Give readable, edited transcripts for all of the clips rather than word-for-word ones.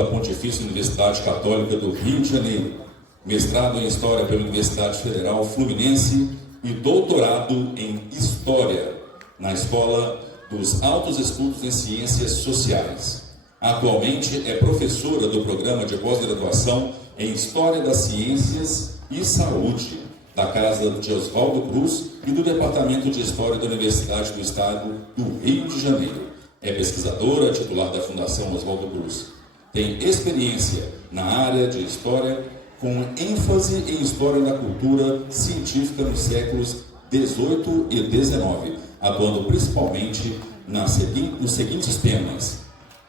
pela Pontifícia Universidade Católica do Rio de Janeiro, mestrado em História pela Universidade Federal Fluminense e doutorado em História na Escola dos Altos Estudos em Ciências Sociais. Atualmente é professora do Programa de Pós-Graduação em História das Ciências e Saúde da Casa de Oswaldo Cruz e do Departamento de História da Universidade do Estado do Rio de Janeiro. É pesquisadora, titular da Fundação Oswaldo Cruz. Tem experiência na área de História, com ênfase em História da Cultura Científica nos séculos XVIII e XIX, atuando principalmente nos seguintes temas: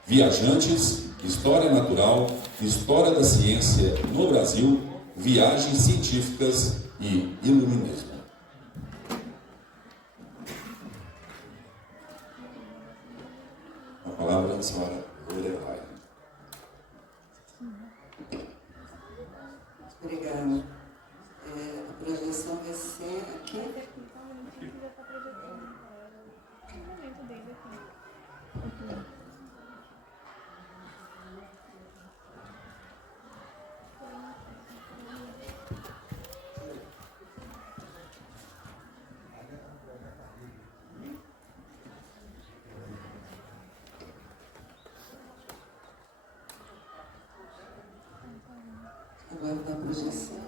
viajantes, História Natural, História da Ciência no Brasil, viagens científicas e iluminismo. A palavra da senhora Lorelai. Obrigada. A projeção vai ser aqui. Agora da projeção.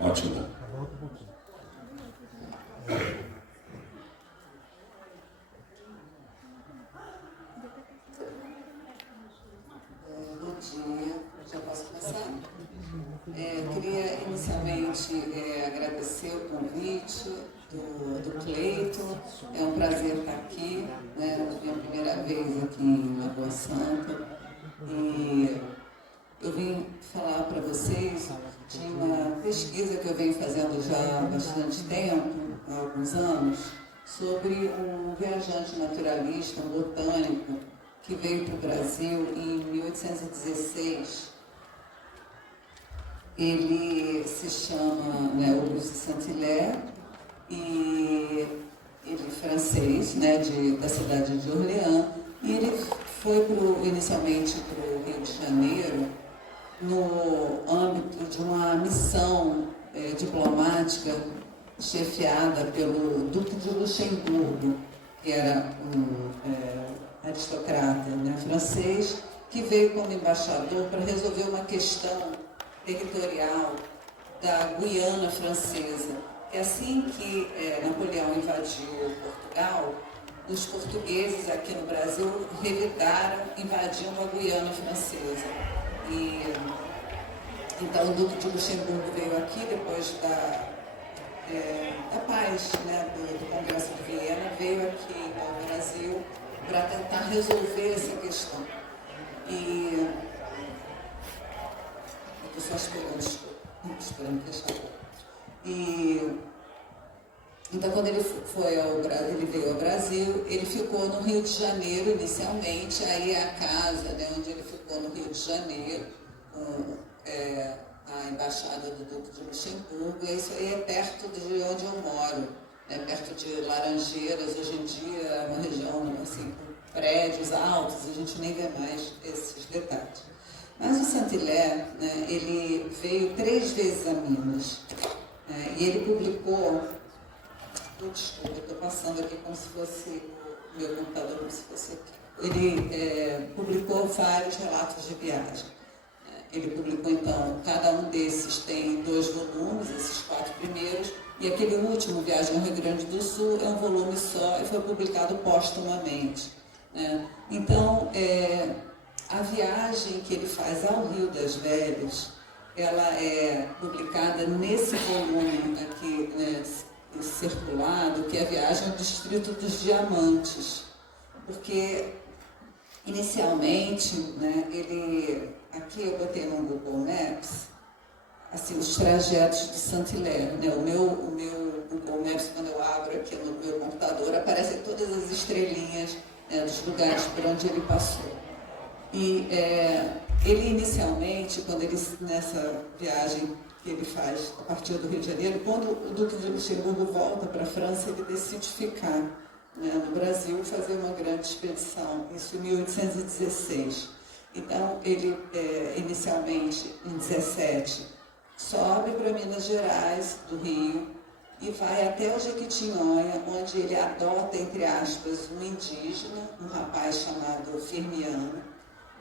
Ótimo. Bom dia, já posso começar? Queria inicialmente agradecer o convite do Cleiton. É um prazer estar aqui, né? É minha primeira vez aqui em Lagoa Santa. E eu vim falar para vocês de uma pesquisa que eu venho fazendo já há bastante tempo, há alguns anos, sobre um viajante naturalista, um botânico, que veio para o Brasil em 1816. Ele se chama Auguste Saint-Hilaire e ele é francês, né, da cidade de Orleans, e ele foi inicialmente para o Rio de Janeiro no âmbito de uma missão diplomática chefiada pelo Duque de Luxemburgo, que era um aristocrata, né, francês, que veio como embaixador para resolver uma questão territorial da Guiana Francesa. E assim que Napoleão invadiu Portugal, os portugueses aqui no Brasil revidaram, invadindo a Guiana Francesa. E então o Duque de Luxemburgo veio aqui depois da paz, né, do Congresso de Viena, veio aqui ao Brasil para tentar resolver essa questão. E eu só esperando fechar. E então, quando ele veio ao Brasil, ele ficou no Rio de Janeiro inicialmente. Aí a casa, né, onde ele ficou no Rio de Janeiro, com a embaixada do Duque de Luxemburgo. E isso aí é perto de onde eu moro, né, perto de Laranjeiras. Hoje em dia é uma região assim, com prédios altos, a gente nem vê mais esses detalhes. Mas o Saint-Hilaire, né, ele veio 3 vezes a Minas, e ele publicou, desculpa, eu estou passando aqui como se fosse o meu computador, como se fosse aqui. Ele publicou vários relatos de viagem. Ele publicou, então, cada um desses tem 2 volumes, esses 4 primeiros, e aquele último, Viagem ao Rio Grande do Sul, é um volume só e foi publicado póstumamente, né? Então, a viagem que ele faz ao Rio das Velhas, ela é publicada nesse volume aqui, né, circulado, que é a viagem ao Distrito dos Diamantes. Porque, inicialmente, né, aqui eu botei no Google Maps, assim, os trajetos de Saint-Hilaire, né? O meu Google Maps, quando eu abro aqui no meu computador, aparecem todas as estrelinhas, né, dos lugares por onde ele passou. E ele inicialmente, nessa viagem que ele faz a partir do Rio de Janeiro, quando o Duque de Luxemburgo volta para a França, ele decide ficar, né, no Brasil e fazer uma grande expedição, isso em 1816. Então, ele, inicialmente, em 17, sobe para Minas Gerais, do Rio, e vai até o Jequitinhonha, onde ele adota, entre aspas, um indígena, um rapaz chamado Firmiano.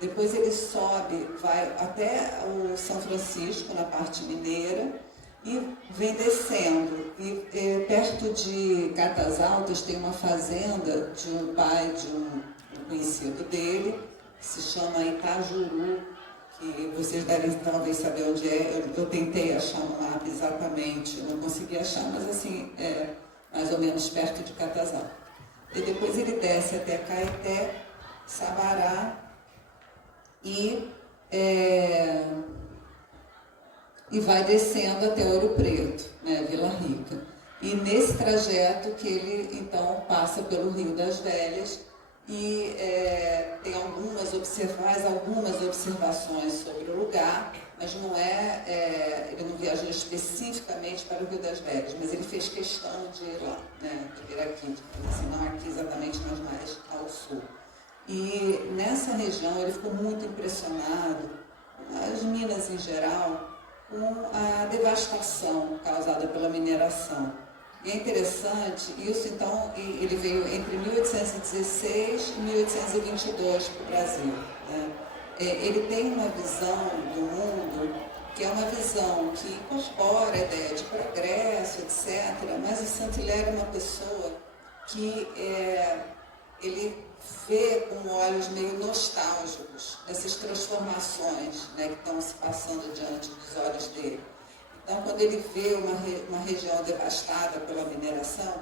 Depois ele sobe, vai até o São Francisco, na parte mineira, e vem descendo. E perto de Catas Altas tem uma fazenda de um pai de um conhecido dele, que se chama Itajuru, que vocês devem talvez saber onde é. Eu tentei achar no mapa exatamente, não consegui achar, mas assim, é mais ou menos perto de Catas Altas. E depois ele desce até Caeté, Sabará, e vai descendo até Ouro Preto, né, Vila Rica. E nesse trajeto que ele, então, passa pelo Rio das Velhas e tem algumas observações sobre o lugar, mas não ele não viajou especificamente para o Rio das Velhas, mas ele fez questão de ir lá, né, de vir aqui, assim, não aqui exatamente, mas mais ao sul. E nessa região ele ficou muito impressionado, as Minas em geral, com a devastação causada pela mineração. E é interessante, isso então, ele veio entre 1816 e 1822 para o Brasil, né? Ele tem uma visão do mundo que é uma visão que incorpora a ideia de progresso, etc., mas o Saint-Hilaire é uma pessoa que ele vê com olhos meio nostálgicos essas transformações, né, que estão se passando diante dos olhos dele. Então, quando ele vê uma região devastada pela mineração,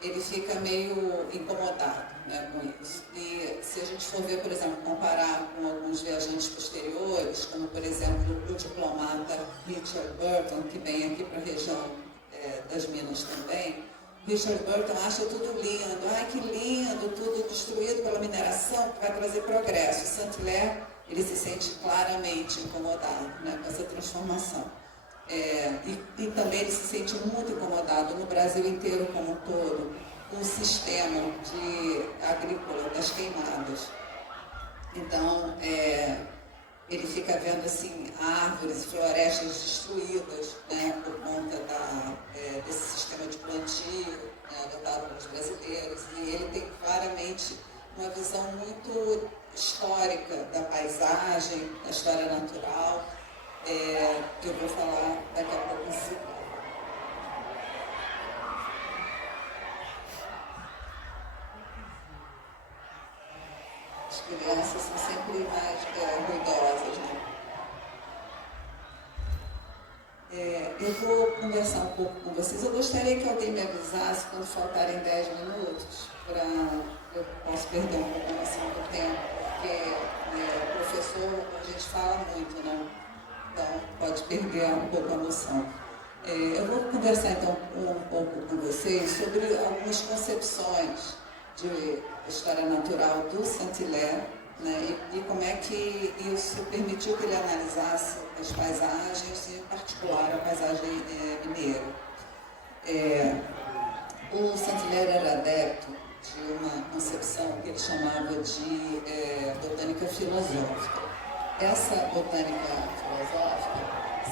ele fica meio incomodado, né, com isso. E se a gente for ver, por exemplo, comparar com alguns viajantes posteriores, como, por exemplo, o diplomata Richard Burton, que vem aqui para a região das Minas também, Richard Burton acha tudo lindo, ai que lindo, tudo destruído pela mineração, que vai trazer progresso. Saint-Hilaire, ele se sente claramente incomodado, né, com essa transformação. E também ele se sente muito incomodado no Brasil inteiro como um todo, com o sistema agrícola das queimadas. Então, ele fica vendo assim, árvores, florestas destruídas, né, por conta desse sistema de plantio, né, adotado pelos brasileiros. E ele tem claramente uma visão muito histórica da paisagem, da história natural, que eu vou falar daqui a pouco em seguida. As crianças são sempre mais ruidosas, né? Eu vou conversar um pouco com vocês. Eu gostaria que alguém me avisasse quando faltarem 10 minutos, para eu posso perder um pouco a noção do tempo, porque professor, a gente fala muito, né? Então pode perder um pouco a noção. Eu vou conversar então um pouco com vocês sobre algumas concepções de história natural do Saint-Hilaire, né, e como é que isso permitiu que ele analisasse as paisagens, e em particular a paisagem mineira. O Saint-Hilaire era adepto de uma concepção que ele chamava de botânica filosófica. Essa botânica filosófica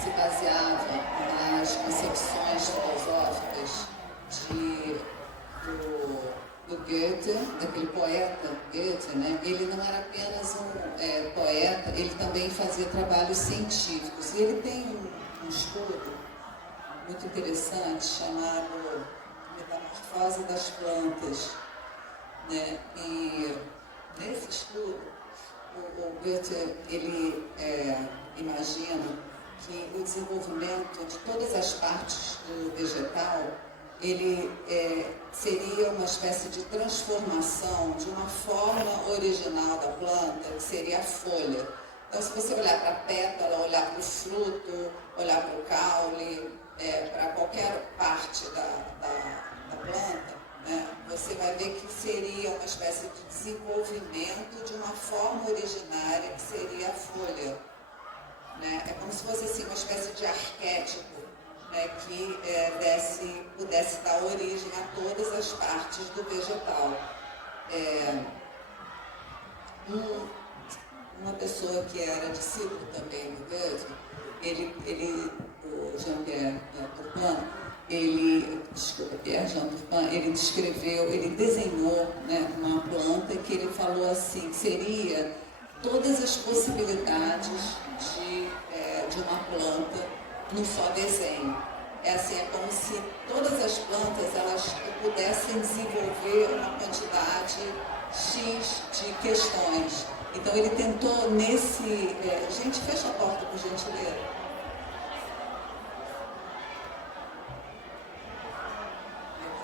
se baseava nas concepções filosóficas do Goethe, daquele poeta Goethe, né? Ele não era apenas um poeta, ele também fazia trabalhos científicos. E ele tem um estudo muito interessante chamado Metamorfose das Plantas, né? E nesse estudo, o Goethe, ele imagina que o desenvolvimento de todas as partes do vegetal, ele seria uma espécie de transformação de uma forma original da planta, que seria a folha. Então, se você olhar para a pétala, olhar para o fruto, olhar para o caule, para qualquer parte da planta, né, você vai ver que seria uma espécie de desenvolvimento de uma forma originária que seria a folha. Né? É como se fosse assim, uma espécie de arquétipo, né, que pudesse dar origem a todas as partes do vegetal. Uma pessoa que era discípulo também do Goethe, o Jean-Pierre Turpin, Pierre Jean Turpin, ele descreveu, ele desenhou, né, uma planta que ele falou assim, que seria todas as possibilidades de uma planta num só desenho. É como se todas as plantas elas pudessem desenvolver uma quantidade X de questões. Então ele tentou nesse... gente, fecha a porta, por gentileza.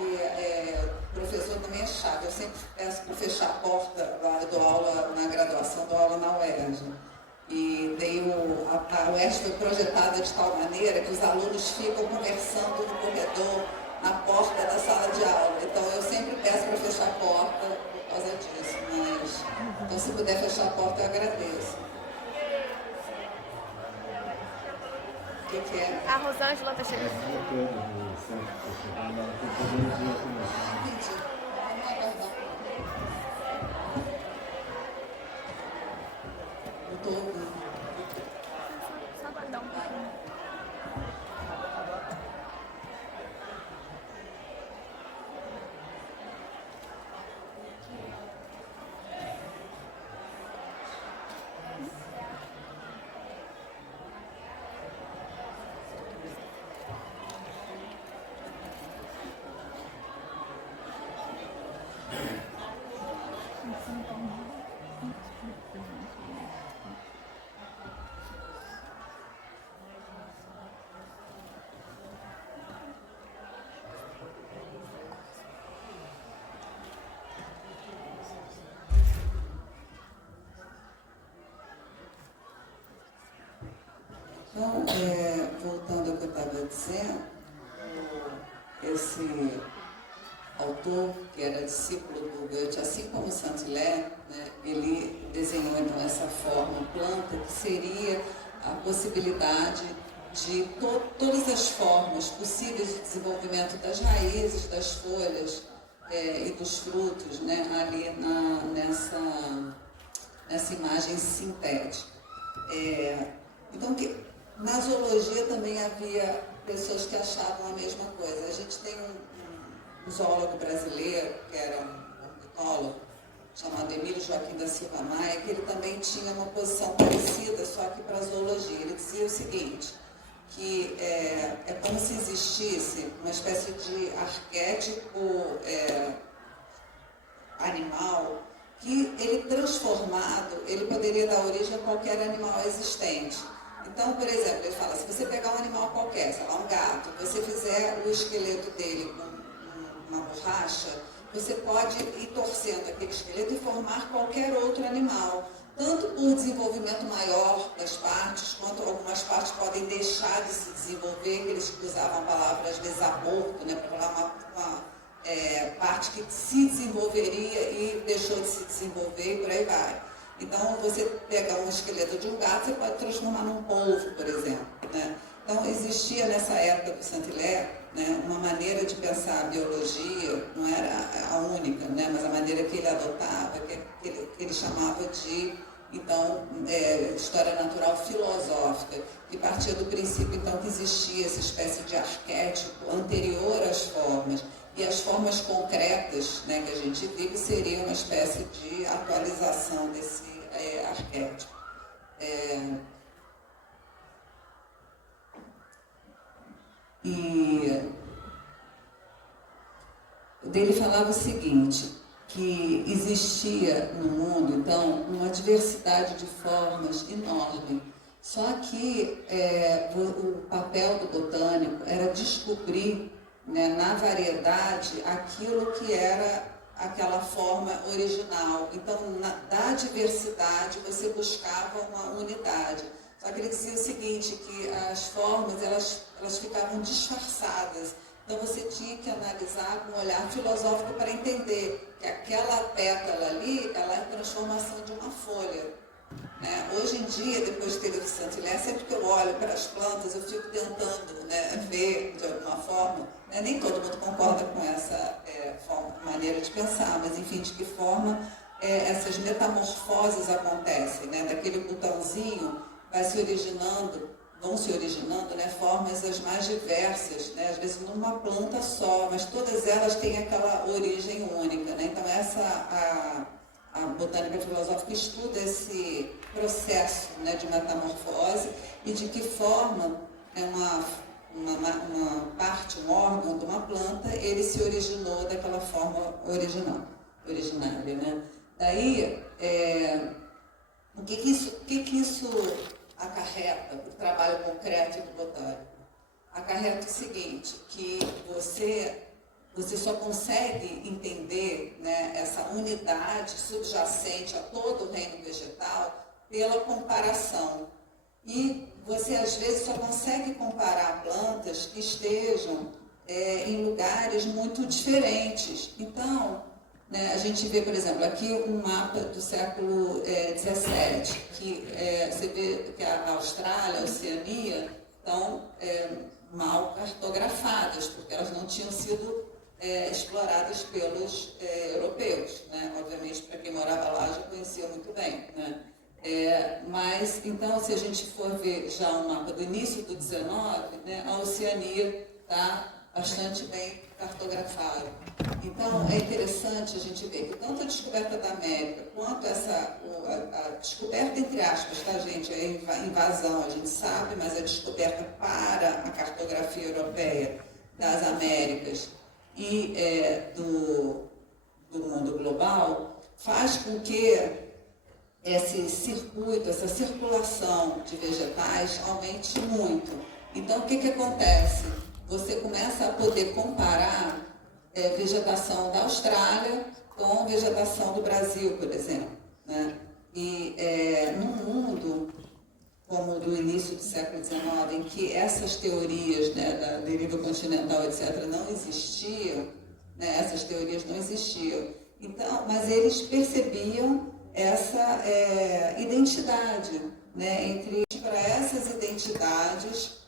O professor também é chato. Eu sempre peço para fechar a porta lá, eu dou aula na graduação, dou aula na UERJ. E a UERJ foi projetada de tal maneira que os alunos ficam conversando no corredor, na porta da sala de aula. Então eu sempre peço para fechar a porta por causa disso. Então se puder fechar a porta, eu agradeço. O que é? A Rosângela está chegando. Entendi. Vamos aguardar. Eu estou ouvindo. Só aguardar um pouquinho. Então, voltando ao que eu estava dizendo, esse autor, que era discípulo do Goethe, assim como Saint-Hilaire, né, ele desenhou então essa forma planta, que seria a possibilidade de todas as formas possíveis de desenvolvimento das raízes, das folhas e dos frutos, né, ali nessa imagem sintética. Então, na zoologia também havia pessoas que achavam a mesma coisa. A gente tem um zoólogo brasileiro, que era um ornitólogo, chamado Emílio Joaquim da Silva Maia, que ele também tinha uma posição parecida, só que para a zoologia. Ele dizia o seguinte, que é como se existisse uma espécie de arquétipo animal, que ele transformado, ele poderia dar origem a qualquer animal existente. Então, por exemplo, ele fala, se você pegar um animal qualquer, sei lá, um gato, você fizer o esqueleto dele com uma borracha, você pode ir torcendo aquele esqueleto e formar qualquer outro animal. Tanto por desenvolvimento maior das partes, quanto algumas partes podem deixar de se desenvolver, que eles usavam a palavra, às vezes, aborto, né, para falar uma parte que se desenvolveria e deixou de se desenvolver e por aí vai. Então, você pegar um esqueleto de um gato, você pode transformar num polvo, por exemplo. Né? Então, existia nessa época do Saint-Hilaire, né, uma maneira de pensar a biologia, não era a única, né, mas a maneira que ele adotava, que ele chamava de, então, história natural filosófica, que partia do princípio, então, que existia essa espécie de arquétipo anterior às formas, e as formas concretas, né, que a gente vive seriam uma espécie de atualização desse arquétipo. E dele falava o seguinte, que existia no mundo, então, uma diversidade de formas enorme. Só que o papel do botânico era descobrir, né, na variedade aquilo que era aquela forma original. Então, da diversidade você buscava uma unidade. Só que ele dizia o seguinte, que as formas elas ficavam disfarçadas. Então você tinha que analisar com um olhar filosófico para entender que aquela pétala ali, ela é a transformação de uma folha. Hoje em dia, depois de ter ido Saint-Hilaire, sempre que eu olho para as plantas, eu fico tentando ver de alguma forma, nem todo mundo concorda com essa maneira de pensar, mas enfim, de que forma essas metamorfoses acontecem, daquele botãozinho vão se originando formas as mais diversas, às vezes numa planta só, mas todas elas têm aquela origem única. Então essa a botânica filosófica estuda esse processo de metamorfose e de que forma uma parte, um órgão de uma planta, ele se originou daquela forma originária. Daí, o que isso acarreta para o trabalho concreto do botânico? Acarreta o seguinte, que você só consegue entender essa unidade subjacente a todo o reino vegetal pela comparação. E você, às vezes, só consegue comparar plantas que estejam em lugares muito diferentes. Então, a gente vê, por exemplo, aqui um mapa do século XVII, que você vê que a Austrália, a Oceania, estão mal cartografadas, porque elas não tinham sido exploradas pelos europeus. Obviamente, para quem morava lá, já conhecia muito bem. Mas, então, se a gente for ver já um mapa do início do XIX, a Oceania está bastante bem cartografada. Então, é interessante a gente ver que tanto a descoberta da América, quanto a descoberta, entre aspas, tá, gente? É invasão, a gente sabe, mas a descoberta para a cartografia europeia das Américas e do mundo global, faz com que esse circuito, essa circulação de vegetais aumente muito. Então, o que acontece? Você começa a poder comparar vegetação da Austrália com vegetação do Brasil, por exemplo. E num mundo como do início do século XIX, em que essas teorias da deriva continental, etc., não existiam, essas teorias não existiam. Então, mas eles percebiam essa identidade, entre para essas identidades,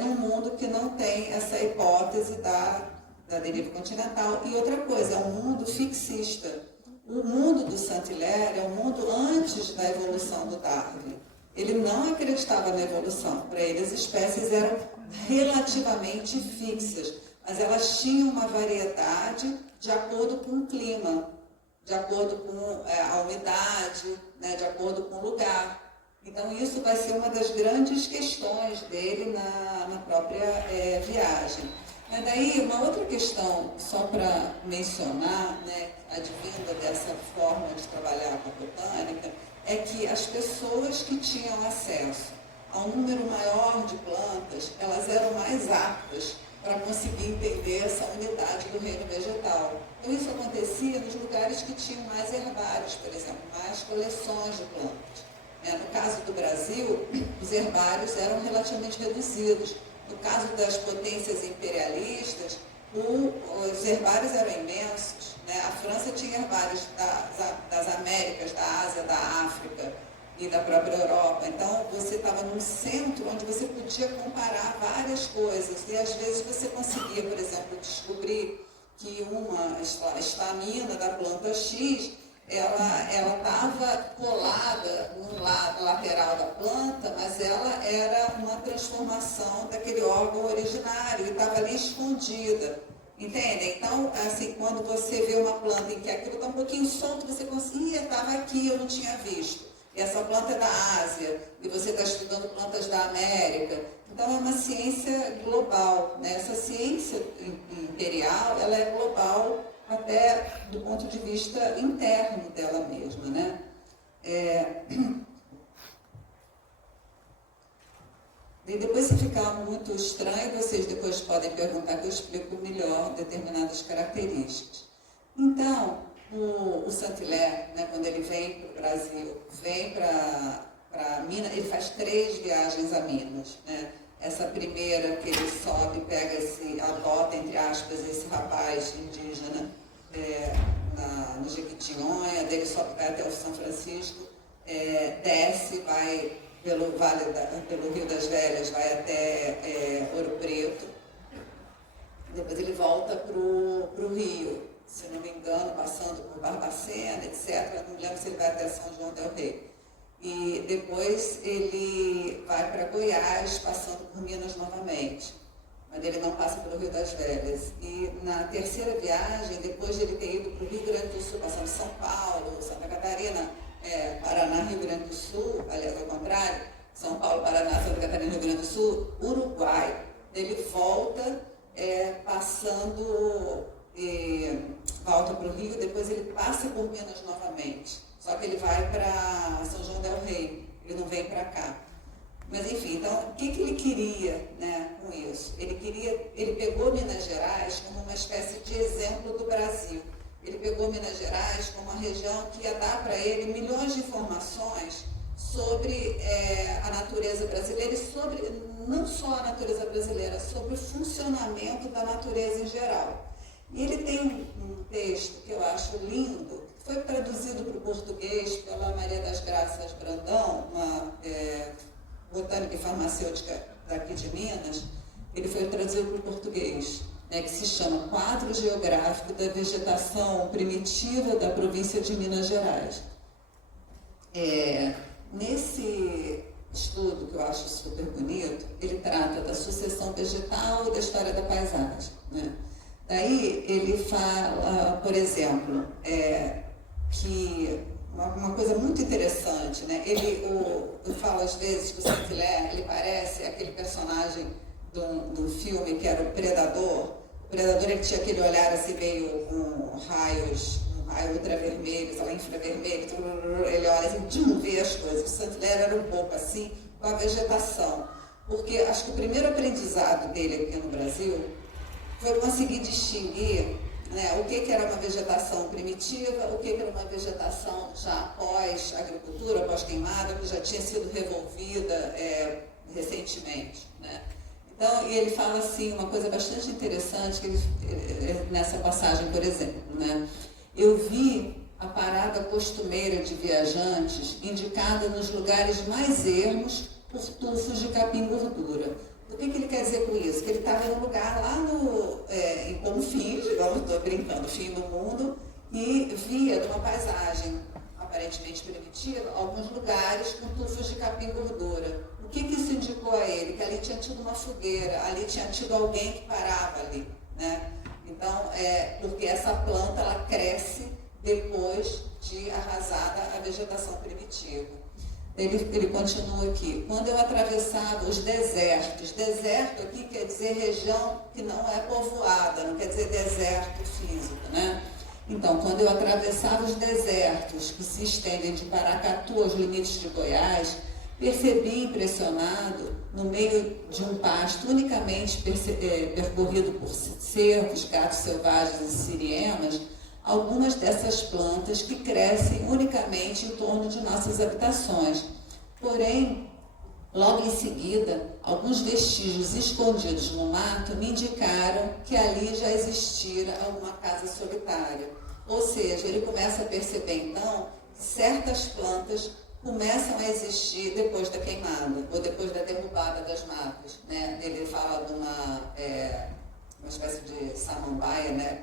num mundo que não tem essa hipótese da deriva continental. E outra coisa, é um mundo fixista. O mundo do Saint-Hilaire é um mundo antes da evolução do Darwin. Ele não acreditava na evolução. Para ele, as espécies eram relativamente fixas, mas elas tinham uma variedade de acordo com o clima, de acordo com a umidade, de acordo com o lugar. Então, isso vai ser uma das grandes questões dele na própria viagem. Mas daí, uma outra questão, só para mencionar, advinda dessa forma de trabalhar com a botânica, é que as pessoas que tinham acesso a um número maior de plantas, elas eram mais aptas para conseguir entender essa unidade do reino vegetal. Então, isso acontecia nos lugares que tinham mais herbários, por exemplo, mais coleções de plantas. No caso do Brasil, os herbários eram relativamente reduzidos. No caso das potências imperialistas, os herbários eram imensos. A França tinha herbários das Américas, da Ásia, da África e da própria Europa. Então, você estava num centro onde você podia comparar várias coisas. E, às vezes, você conseguia, por exemplo, descobrir que uma estamina da planta X, ela estava colada no lado lateral da planta, mas ela era uma transformação daquele órgão originário e estava ali escondida. Entendem? Então, assim, quando você vê uma planta em que aquilo está um pouquinho solto, você conseguia, estava aqui, eu não tinha visto. E essa planta é da Ásia, e você está estudando plantas da América. Então, é uma ciência global. Essa ciência imperial, ela é global até do ponto de vista interno dela mesma, E depois, se ficar muito estranho, vocês depois podem perguntar que eu explico melhor determinadas características. Então, o Saint-Hilaire, quando ele vem para o Brasil, vem para Minas, ele faz 3 viagens a Minas. Essa primeira que ele sobe, adota, entre aspas, esse rapaz indígena no Jequitinhonha, dele sobe, vai até o São Francisco, desce, vai pelo Rio das Velhas, vai até Ouro Preto, depois ele volta para o Rio, se não me engano, passando por Barbacena, etc. Não me lembro se ele vai até São João del Rei. E depois ele vai para Goiás, passando por Minas novamente. Mas ele não passa pelo Rio das Velhas. E na terceira viagem, depois de ele ter ido para o Rio Grande do Sul, passando São Paulo, Santa Catarina, Paraná, Rio Grande do Sul, aliás, ao contrário, São Paulo, Paraná, Santa Catarina, Rio Grande do Sul, Uruguai. Ele volta volta para o Rio, depois ele passa por Minas novamente. Só que ele vai para São João del Rei, ele não vem para cá. Mas enfim, então, o que ele queria, né, com isso? Ele pegou Minas Gerais como uma espécie de exemplo do Brasil. Ele pegou Minas Gerais como uma região que ia dar para ele milhões de informações sobre a natureza brasileira e sobre, não só a natureza brasileira, sobre o funcionamento da natureza em geral. E ele tem um texto que eu acho lindo, que foi traduzido para o português pela Maria das Graças Brandão, uma botânica e farmacêutica daqui de Minas. Ele foi traduzido para o português, que se chama Quadro Geográfico da Vegetação Primitiva da Província de Minas Gerais. Nesse estudo, que eu acho super bonito, ele trata da sucessão vegetal e da história da paisagem, né? Daí ele fala, por exemplo, que uma coisa muito interessante, né? Eu falo às vezes que o Saint-Hilaire, ele parece aquele personagem do filme que era o Predador. O Predador, ele tinha aquele olhar assim meio com raios ultravermelhos, infravermelho, ele olha assim, vê as coisas. O Saint-Hilaire era um pouco assim com a vegetação, porque acho que o primeiro aprendizado dele aqui no Brasil foi conseguir distinguir, né, o que era uma vegetação primitiva, o que era uma vegetação já pós-agricultura, pós-queimada, que já tinha sido revolvida recentemente, né? Então, e ele fala assim, uma coisa bastante interessante, nessa passagem, por exemplo, né? Eu vi a parada costumeira de viajantes indicada nos lugares mais ermos por tufos de capim-gordura. O que ele quer dizer com isso? Que ele estava em um lugar lá em Confins, digamos, estou brincando, fim do mundo, e via de uma paisagem aparentemente primitiva alguns lugares com tufos de capim-gordura. O que isso indicou a ele? Que ali tinha tido uma fogueira, ali tinha tido alguém que parava ali, né? Então, porque essa planta ela cresce depois de arrasada a vegetação primitiva. Ele continua aqui. Quando eu atravessava os desertos, deserto aqui quer dizer região que não é povoada, não quer dizer deserto físico, né? Então, quando eu atravessava os desertos que se estendem de Paracatu aos limites de Goiás, percebi impressionado, no meio de um pasto unicamente percorrido por cervos, gatos selvagens e siriemas, algumas dessas plantas que crescem unicamente em torno de nossas habitações. Porém, logo em seguida, alguns vestígios escondidos no mato me indicaram que ali já existira alguma casa solitária. Ou seja, ele começa a perceber então que certas plantas começam a existir depois da queimada, ou depois da derrubada das matas, né? Ele fala de uma espécie de samambaia, né?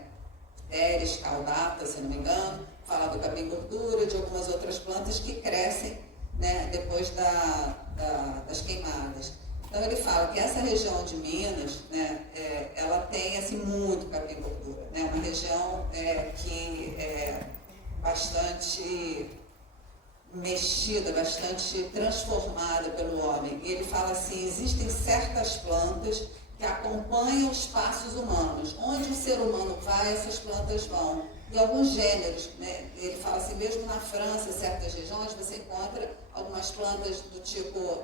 Pteris caudata, se não me engano, fala do capim-gordura, de algumas outras plantas que crescem, né, depois das queimadas. Então ele fala que essa região de Minas, né, ela tem assim, muito capim-gordura, né? Uma região que é bastante mexida, bastante transformada pelo homem. E ele fala assim, existem certas plantas que acompanham os passos humanos. Onde o ser humano vai, essas plantas vão. E alguns gêneros, né? Ele fala assim, mesmo na França, em certas regiões, você encontra algumas plantas do tipo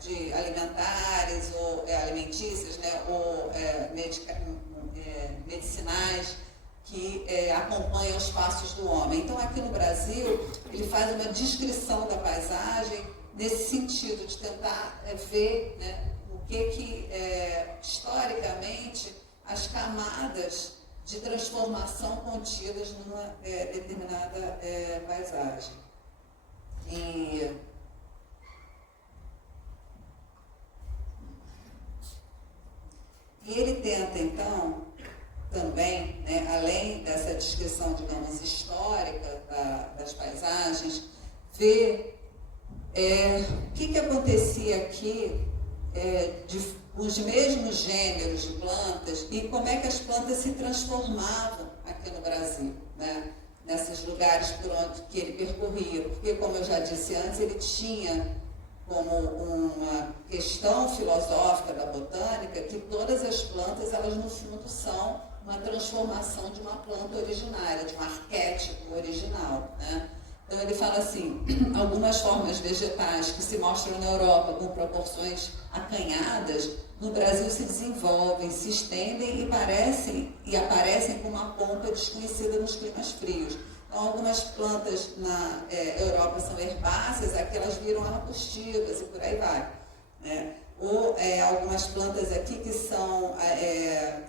de alimentares ou alimentícias, né? Ou medicinais, que acompanham os passos do homem. Então, aqui no Brasil, ele faz uma descrição da paisagem nesse sentido, de tentar ver, né, o historicamente, as camadas de transformação contidas numa determinada paisagem. E ele tenta, então, também, né, além dessa descrição, digamos, histórica das paisagens, ver o que acontecia aqui os mesmos gêneros de plantas e como é que as plantas se transformavam aqui no Brasil, né? Nesses lugares por onde que ele percorria, porque, como eu já disse antes, ele tinha como uma questão filosófica da botânica que todas as plantas, elas no fundo são uma transformação de uma planta originária, de um arquétipo original, né? Então ele fala assim, algumas formas vegetais que se mostram na Europa com proporções acanhadas, no Brasil se desenvolvem, se estendem e aparecem com uma pompa desconhecida nos climas frios. Então, algumas plantas na Europa são herbáceas, aqui elas viram arbustivas e por aí vai, né? Ou algumas plantas aqui que são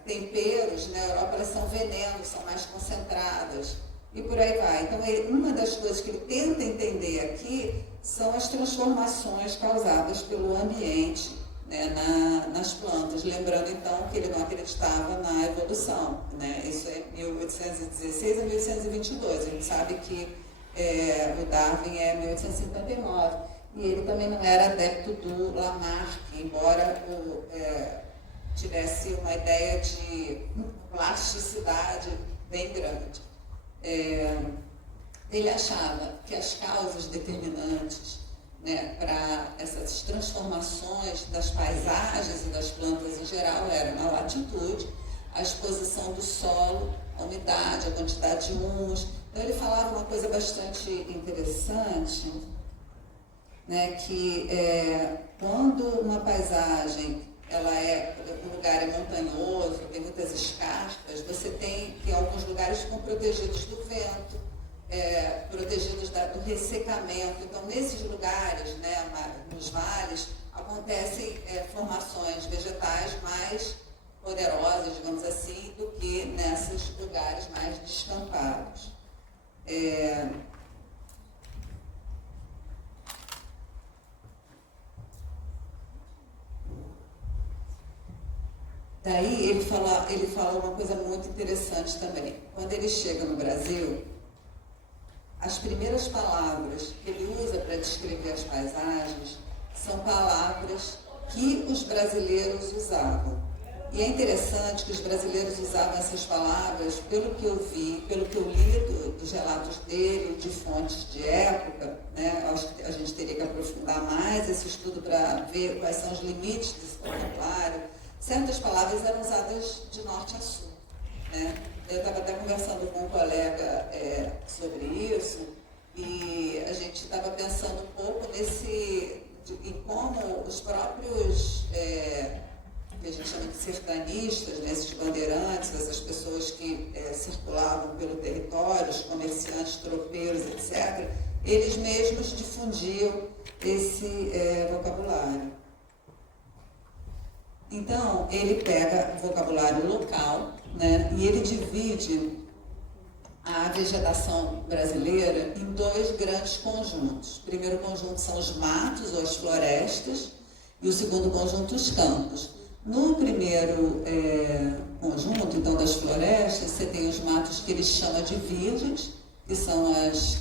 temperos, na Europa elas são venenos, são mais concentradas. E por aí vai. Então, uma das coisas que ele tenta entender aqui são as transformações causadas pelo ambiente, né, nas plantas. Lembrando, então, que ele não acreditava na evolução, né? Isso é 1816 a 1822. A gente sabe que o Darwin é 1859. E ele também não era adepto do Lamarck, embora tivesse uma ideia de plasticidade bem grande. Ele achava que as causas determinantes, né, para essas transformações das paisagens e das plantas em geral eram a latitude, a exposição do solo, a umidade, a quantidade de humus. Então ele falava uma coisa bastante interessante, né, que quando uma paisagem um lugar é montanhoso, tem muitas escarpas, você tem que alguns lugares ficam protegidos do vento, protegidos do ressecamento. Então, nesses lugares, né, nos vales, acontecem formações vegetais mais poderosas, digamos assim, do que nesses lugares mais descampados. Daí ele fala uma coisa muito interessante também. Quando ele chega no Brasil, as primeiras palavras que ele usa para descrever as paisagens são palavras que os brasileiros usavam. E é interessante que os brasileiros usavam essas palavras, pelo que eu vi, pelo que eu li dos relatos dele, de fontes de época, né? Acho que a gente teria que aprofundar mais esse estudo para ver quais são os limites desse vocabulário. Certas palavras eram usadas de norte a sul, né? Eu estava até conversando com um colega sobre isso e a gente estava pensando um pouco em como os próprios, que a gente chama de sertanistas, né, esses bandeirantes, essas pessoas que circulavam pelo território, os comerciantes, tropeiros, etc., eles mesmos difundiam esse vocabulário. Então, ele pega o vocabulário local, né, e ele divide a vegetação brasileira em dois grandes conjuntos. O primeiro conjunto são os matos ou as florestas e o segundo conjunto os campos. No primeiro conjunto, então, das florestas, você tem os matos que ele chama de virgens, que são as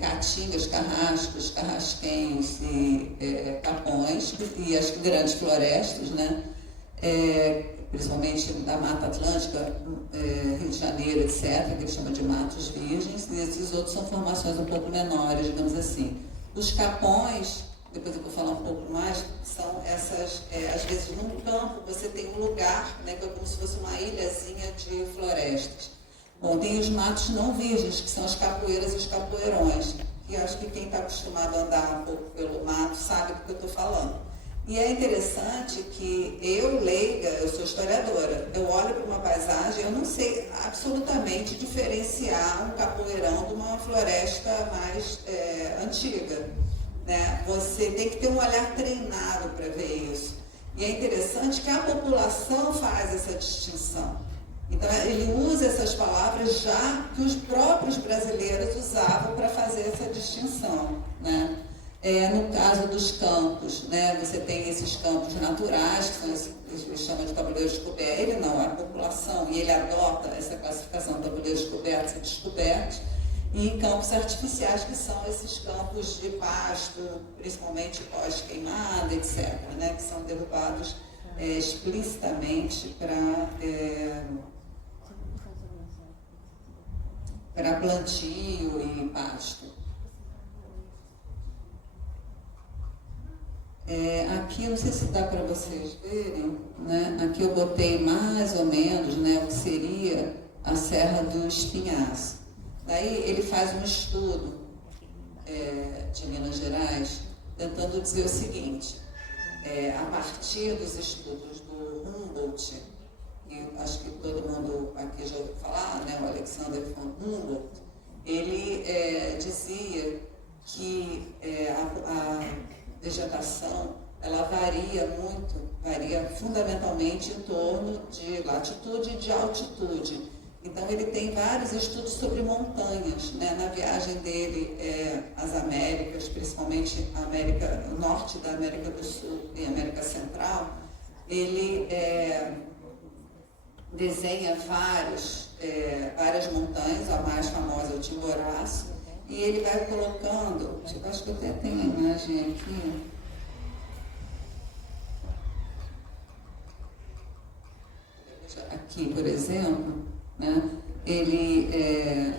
caatingas, carrascos, carrasquenhos e capões, e as grandes florestas, né? Principalmente da Mata Atlântica, Rio de Janeiro, etc., que ele chama de matos virgens, e esses outros são formações um pouco menores, digamos assim. Os capões, depois eu vou falar um pouco mais, são essas, às vezes num campo você tem um lugar, né, que é como se fosse uma ilhazinha de florestas. Bom, tem os matos não virgens, que são as capoeiras e os capoeirões, que acho que quem está acostumado a andar um pouco pelo mato sabe do que eu estou falando. E é interessante que eu, leiga, eu sou historiadora, eu olho para uma paisagem, eu não sei absolutamente diferenciar um capoeirão de uma floresta mais antiga, né? Você tem que ter um olhar treinado para ver isso. E é interessante que a população faz essa distinção. Então, ele usa essas palavras já que os próprios brasileiros usavam para fazer essa distinção, né? No caso dos campos, né, você tem esses campos naturais, que são eles chamam de tabuleiros descobertos. Ele não, é a população, e ele adota essa classificação de tabuleiros cobertos e descobertos, e campos artificiais, que são esses campos de pasto, principalmente pós-queimada, etc., né, que são derrubados explicitamente para plantio e pasto. Aqui, não sei se dá para vocês verem, né? Aqui eu botei mais ou menos, né, o que seria a Serra do Espinhaço. Daí ele faz um estudo de Minas Gerais, tentando dizer o seguinte, a partir dos estudos do Humboldt, que acho que todo mundo aqui já ouviu falar, né, o Alexander von Humboldt, ele dizia que a vegetação, ela varia fundamentalmente em torno de latitude e de altitude. Então, ele tem vários estudos sobre montanhas, né? Na viagem dele às Américas, principalmente o norte da América do Sul e América Central, ele desenha várias montanhas, a mais famosa é o Chimboraço, e ele vai colocando, acho que eu até tenho a imagem aqui. Aqui, por exemplo, né, ele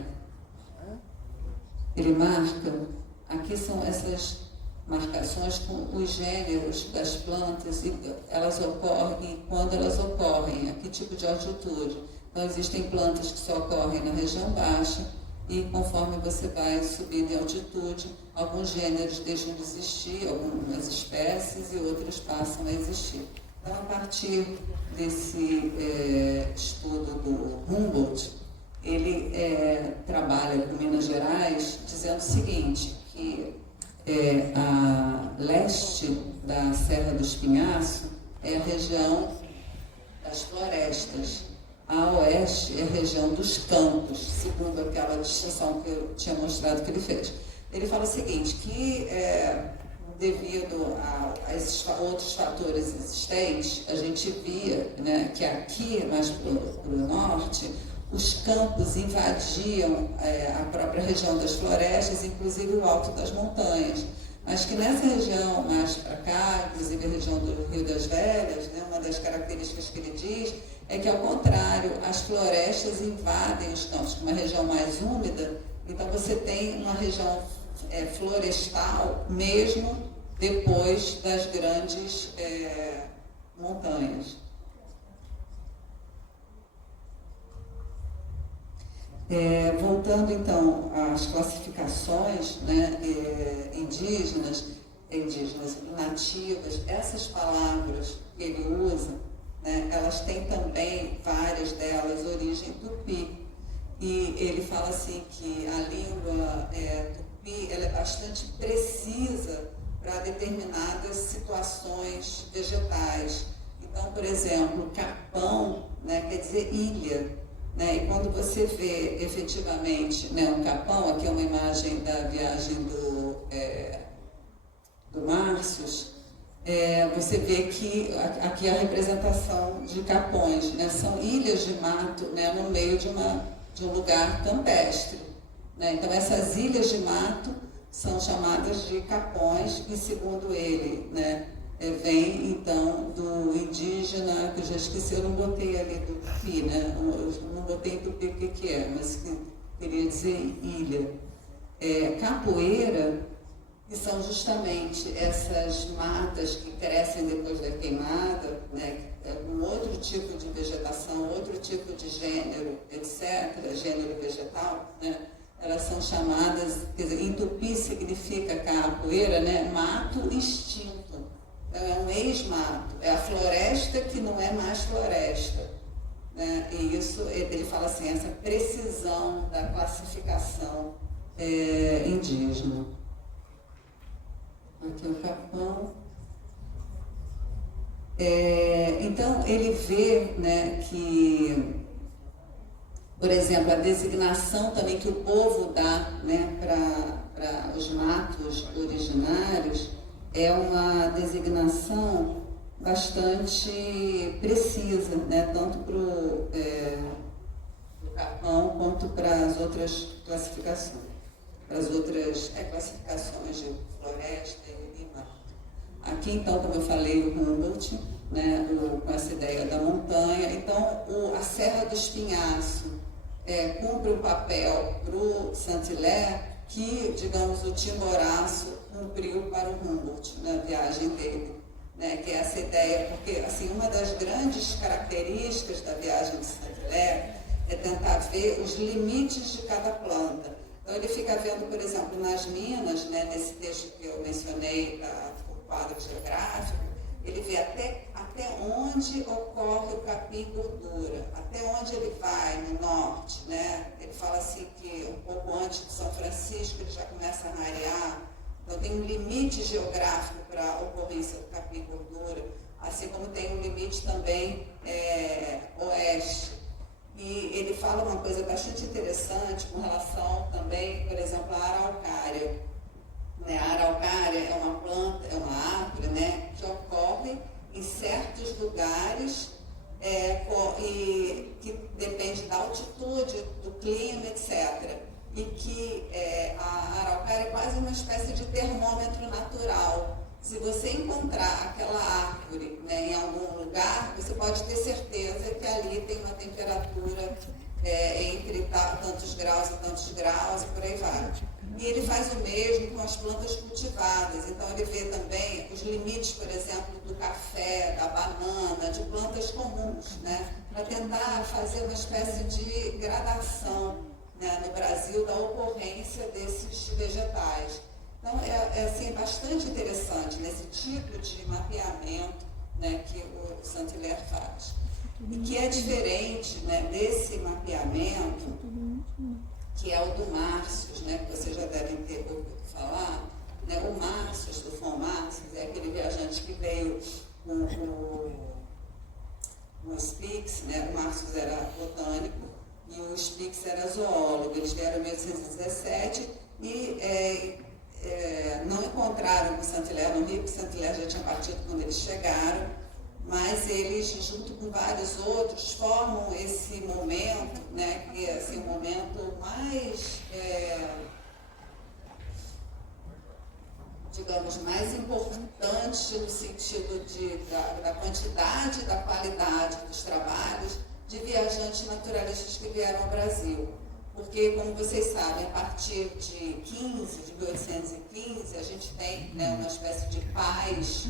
marca, aqui são essas marcações com os gêneros das plantas, e elas ocorrem, quando elas ocorrem, a que tipo de altitude. Então, existem plantas que só ocorrem na região baixa, e conforme você vai subindo em altitude, alguns gêneros deixam de existir, algumas espécies, e outras passam a existir. Então, a partir desse estudo do Humboldt, ele trabalha com Minas Gerais dizendo o seguinte, que a leste da Serra do Espinhaço é a região das florestas. A oeste é a região dos campos, segundo aquela distinção que eu tinha mostrado que ele fez. Ele fala o seguinte, que devido a esses outros fatores existentes, a gente via, né, que aqui, mais para o norte, os campos invadiam a própria região das florestas, inclusive o alto das montanhas. Mas que nessa região mais para cá, inclusive a região do Rio das Velhas, né, uma das características que ele diz é que, ao contrário, as florestas invadem os campos, uma região mais úmida, então você tem uma região florestal mesmo depois das grandes montanhas. Voltando então às classificações, né, indígenas, nativas, essas palavras que ele usa, né, elas têm também, várias delas, origem tupi. E ele fala assim que a língua tupi ela é bastante precisa para determinadas situações vegetais. Então, por exemplo, capão, né, quer dizer ilha. Né? E quando você vê efetivamente, né, um capão, aqui é uma imagem da viagem do Márcios, você vê que aqui é a representação de capões, né? São ilhas de mato, né, no meio de um lugar campestre. Né? Então, essas ilhas de mato são chamadas de capões, e segundo ele, né, vem então do indígena, que eu já esqueci, eu não botei ali do tupi, né? Eu não botei em tupi o que é, mas que queria dizer ilha. Capoeira, que são justamente essas matas que crescem depois da queimada, né? Um outro tipo de vegetação, outro tipo de gênero, etc., gênero vegetal, né? Elas são chamadas, quer dizer, em tupi significa capoeira, né? Mato extinto. Então, é um ex-mato, é a floresta que não é mais floresta. Né? E isso, ele fala assim, essa precisão da classificação indígena. Aqui é o capão. Então, ele vê, né, que, por exemplo, a designação também que o povo dá, né, para os matos originários é uma designação bastante precisa, né, tanto para o Capão quanto para as outras classificações, para as outras classificações de floresta e mato. Aqui, então, como eu falei, o Humboldt, né, com essa ideia da montanha. Então, a Serra do Espinhaço cumpre o papel para o Saint-Hilaire que, digamos, o Timboraço cumpriu para o Humboldt na viagem dele, né, que é essa ideia, porque assim, uma das grandes características da viagem de Saint-Hilaire é tentar ver os limites de cada planta. Então, ele fica vendo, por exemplo, nas minas, né, nesse texto que eu mencionei, o quadro geográfico, ele vê até onde ocorre o capim gordura, até onde ele vai no norte, né? Ele fala assim que um pouco antes de São Francisco ele já começa a rarear, então tem um limite geográfico para a ocorrência do capim gordura, assim como tem um limite também oeste. E ele fala uma coisa bastante interessante com relação também, por exemplo, à araucária. A araucária é uma planta, é uma árvore, né, que ocorre em certos lugares e que depende da altitude, do clima, etc. E que a araucária é quase uma espécie de termômetro natural. Se você encontrar aquela árvore, né, em algum lugar, você pode ter certeza que ali tem uma temperatura entre tantos graus e tantos graus e por aí vai. E ele faz o mesmo com as plantas cultivadas. Então, ele vê também os limites, por exemplo, do café, da banana, de plantas comuns, né? Para tentar fazer uma espécie de gradação, né, no Brasil da ocorrência desses vegetais. Então, assim, bastante interessante nesse tipo de mapeamento, né, que o Saint-Hilaire faz. E que é diferente, né, desse mapeamento, que é o do Marcius, né, que vocês já devem ter ouvido falar. Né, o Marcius, do von Marcius, é aquele viajante que veio com o Spix, né, o Marcius era botânico e o Spix era zoólogo. Eles vieram em 1817 e não encontraram com Saint-Hilaire no Rio, porque Saint-Hilaire já tinha partido quando eles chegaram, mas eles, junto com vários outros, formam esse momento, né, que é assim, o momento mais, digamos, mais importante no sentido da quantidade e da qualidade dos trabalhos de viajantes naturalistas que vieram ao Brasil. Porque, como vocês sabem, a partir de 1815, a gente tem, né, uma espécie de paz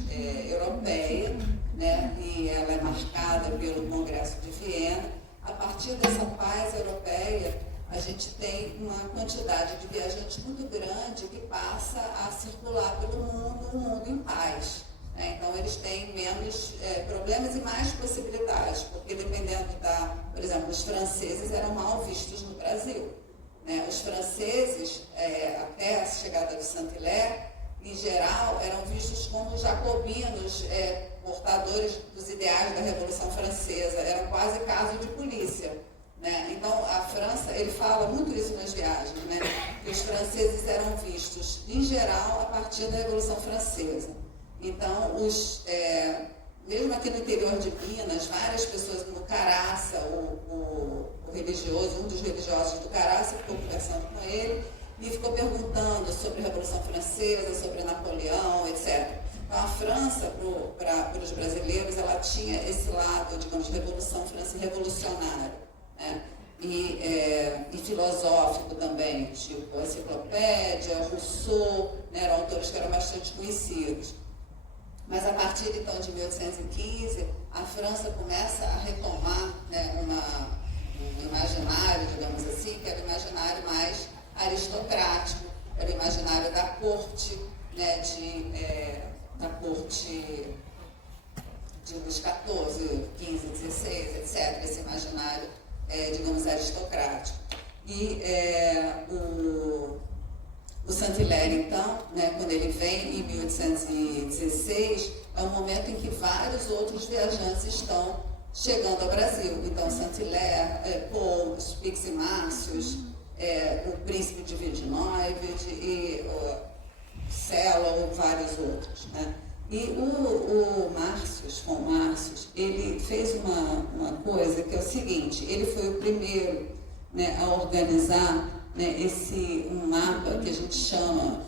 europeia, né, e ela é marcada pelo Congresso de Viena. A partir dessa paz europeia, a gente tem uma quantidade de viajantes muito grande que passa a circular pelo mundo, um mundo em paz. Então, eles têm menos problemas e mais possibilidades, porque dependendo por exemplo, os franceses eram mal vistos no Brasil. Né? Os franceses, até a chegada do Saint-Hilaire, em geral, eram vistos como jacobinos, portadores dos ideais da Revolução Francesa, eram quase caso de polícia. Né? Então, a França, ele fala muito isso nas viagens, né? Que os franceses eram vistos, em geral, a partir da Revolução Francesa. Então, mesmo aqui no interior de Minas, várias pessoas no Caraça, o religioso, um dos religiosos do Caraça, ficou conversando com ele e ficou perguntando sobre a Revolução Francesa, sobre Napoleão, etc. Então, a França, para os brasileiros, ela tinha esse lado, digamos, de Revolução Francesa revolucionária, né? E filosófico também, tipo a Enciclopédia, Rousseau, né? Eram autores que eram bastante conhecidos. Mas a partir então de 1815, a França começa a retomar, né, um imaginário, digamos assim, que era o imaginário mais aristocrático, era o imaginário da corte, né, da corte de Luís XIV, XV, XVI, etc., esse imaginário, digamos, aristocrático. E O Saint-Hilaire, então, né, quando ele vem em 1816, é um momento em que vários outros viajantes estão chegando ao Brasil. Então, Saint-Hilaire, Paul, Spix e Márcios, o Príncipe de Villeneuve e Cello, vários outros, né? E o Márcios, com Márcios, ele fez uma coisa que é o seguinte: ele foi o primeiro, né, a organizar, né, um mapa que a gente chama,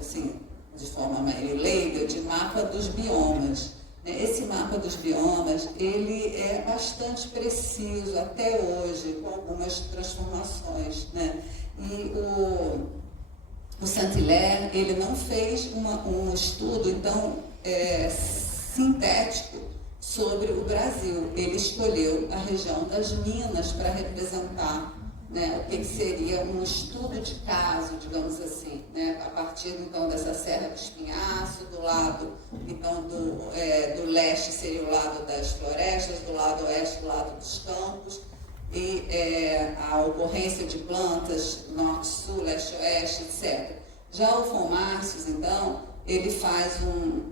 assim, de forma meio leiga, de mapa dos biomas. Esse mapa dos biomas, ele é bastante preciso até hoje, com algumas transformações, né? E o Saint-Hilaire, ele não fez um estudo, então, sintético sobre o Brasil. Ele escolheu a região das Minas para representar, né, o que seria um estudo de caso, digamos assim, né, a partir então dessa Serra do Espinhaço, do lado então do leste seria o lado das florestas, do lado oeste, do lado dos campos, e a ocorrência de plantas norte-sul, leste-oeste, etc. Já o von Márcios, então, ele faz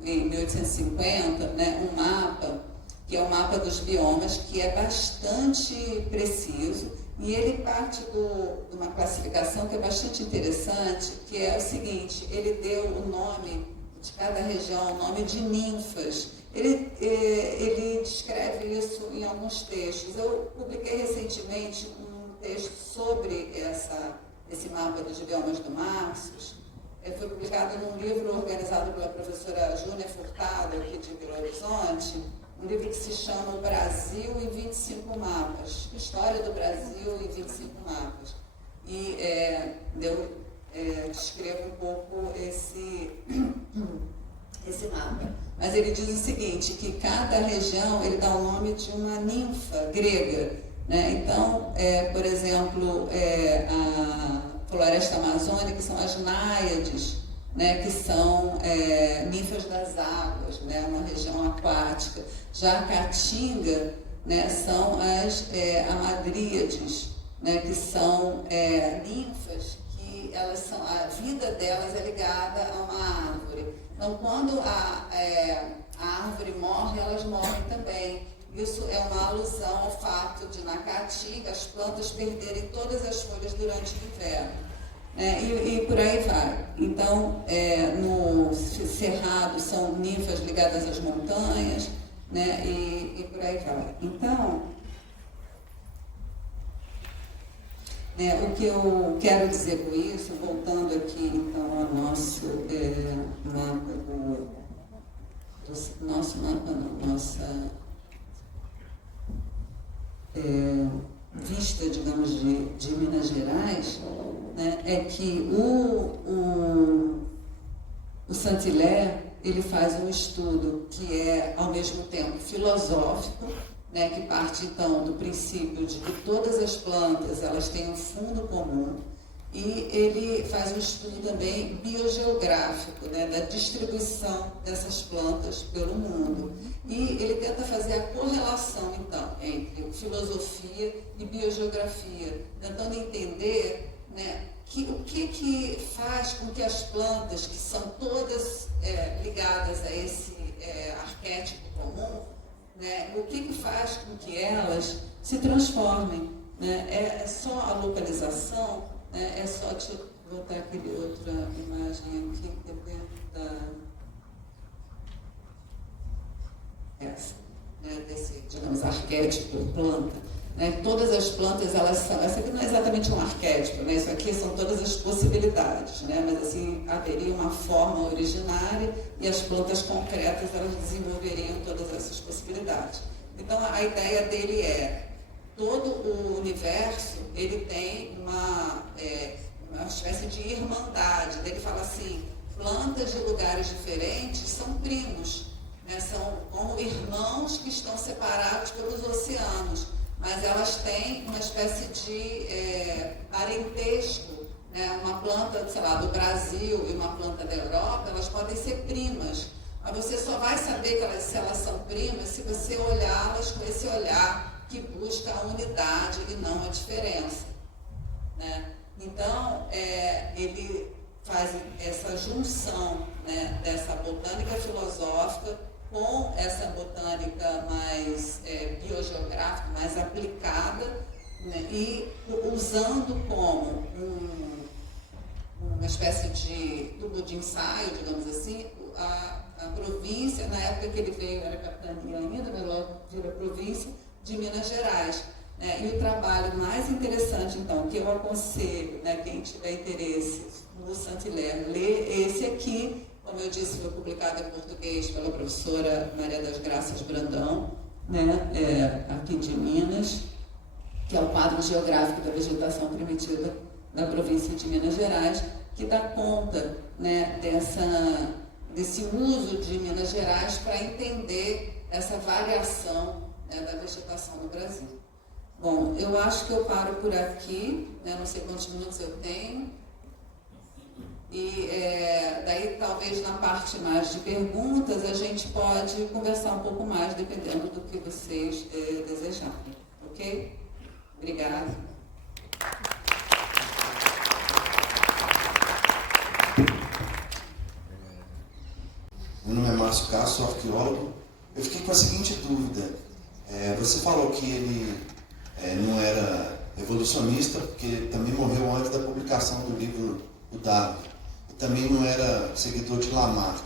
em 1850, né, um mapa, que é o mapa dos biomas, que é bastante preciso, e ele parte de uma classificação que é bastante interessante, que é o seguinte: ele deu o nome de cada região, o nome de ninfas. Ele descreve isso em alguns textos. Eu publiquei recentemente um texto sobre esse mapa dos biomas do Márcios. Foi publicado num livro organizado pela professora Júnia Furtado, aqui de Belo Horizonte, um livro que se chama O Brasil em 25 Mapas, História do Brasil em 25 Mapas. E descrevo um pouco esse mapa. Mas ele diz o seguinte, que cada região ele dá o nome de uma ninfa grega, né? Então, por exemplo, a floresta amazônica são as náiades, né, que são ninfas das águas, né, uma região aquática. Já a caatinga, né, são as amadríades, né, que são ninfas que a vida delas é ligada a uma árvore. Então, quando a árvore morre, elas morrem também. Isso é uma alusão ao fato de, na caatinga, as plantas perderem todas as folhas durante o inverno. E por aí vai. Então, no cerrado são ninfas ligadas às montanhas, né, e por aí vai. Então, o que eu quero dizer com isso, voltando aqui então ao nosso mapa nossa vista, digamos, de Minas Gerais, né, é que o Saint-Hilaire, ele faz um estudo que é, ao mesmo tempo, filosófico, né, que parte, então, do princípio de que todas as plantas elas têm um fundo comum, e ele faz um estudo também biogeográfico, né, da distribuição dessas plantas pelo mundo. E ele tenta fazer a correlação, então, entre filosofia e biogeografia, tentando entender, né, o que faz com que as plantas, que são todas ligadas a esse arquétipo comum, né, o que faz com que elas se transformem, né? É só a localização, né? É só, deixa eu botar aquele outra imagem aqui, essa, né, desse, digamos, arquétipo planta. Né? Todas as plantas, elas são, essa aqui não é exatamente um arquétipo, né? Isso aqui são todas as possibilidades, né? Mas assim, haveria uma forma originária e as plantas concretas, elas desenvolveriam todas essas possibilidades. Então, a ideia dele é, todo o universo, ele tem uma espécie de irmandade. Ele fala assim, plantas de lugares diferentes são primos, né? São como irmãos que estão separados pelos oceanos, mas elas têm uma espécie de parentesco, né? Uma planta, sei lá, do Brasil e uma planta da Europa, elas podem ser primas, mas você só vai saber se elas são primas se você olhá-las com esse olhar que busca a unidade e não a diferença, né? Então, ele faz essa junção, né, dessa botânica filosófica com essa botânica mais biogeográfica, mais aplicada, né, e usando como uma espécie de tubo de ensaio, digamos assim, a província, na época que ele veio era capitania ainda, mas logo vira província, de Minas Gerais. Né? E o trabalho mais interessante, então, que eu aconselho, né, quem tiver interesse no Saint-Hilaire, ler esse aqui, como eu disse, foi publicado em português pela professora Maria das Graças Brandão, né, aqui de Minas, que é o quadro geográfico da vegetação primitiva da província de Minas Gerais, que dá conta, né, desse uso de Minas Gerais para entender essa variação, né, da vegetação no Brasil. Bom, eu acho que eu paro por aqui, né, não sei quantos minutos eu tenho, e daí talvez na parte mais de perguntas a gente pode conversar um pouco mais, dependendo do que vocês desejarem, ok? Obrigada. Meu nome é Márcio Castro, sou arqueólogo. Eu fiquei com a seguinte dúvida. Você falou que ele não era evolucionista, porque ele também morreu antes da publicação do livro do Darwin. E também não era seguidor de Lamarck.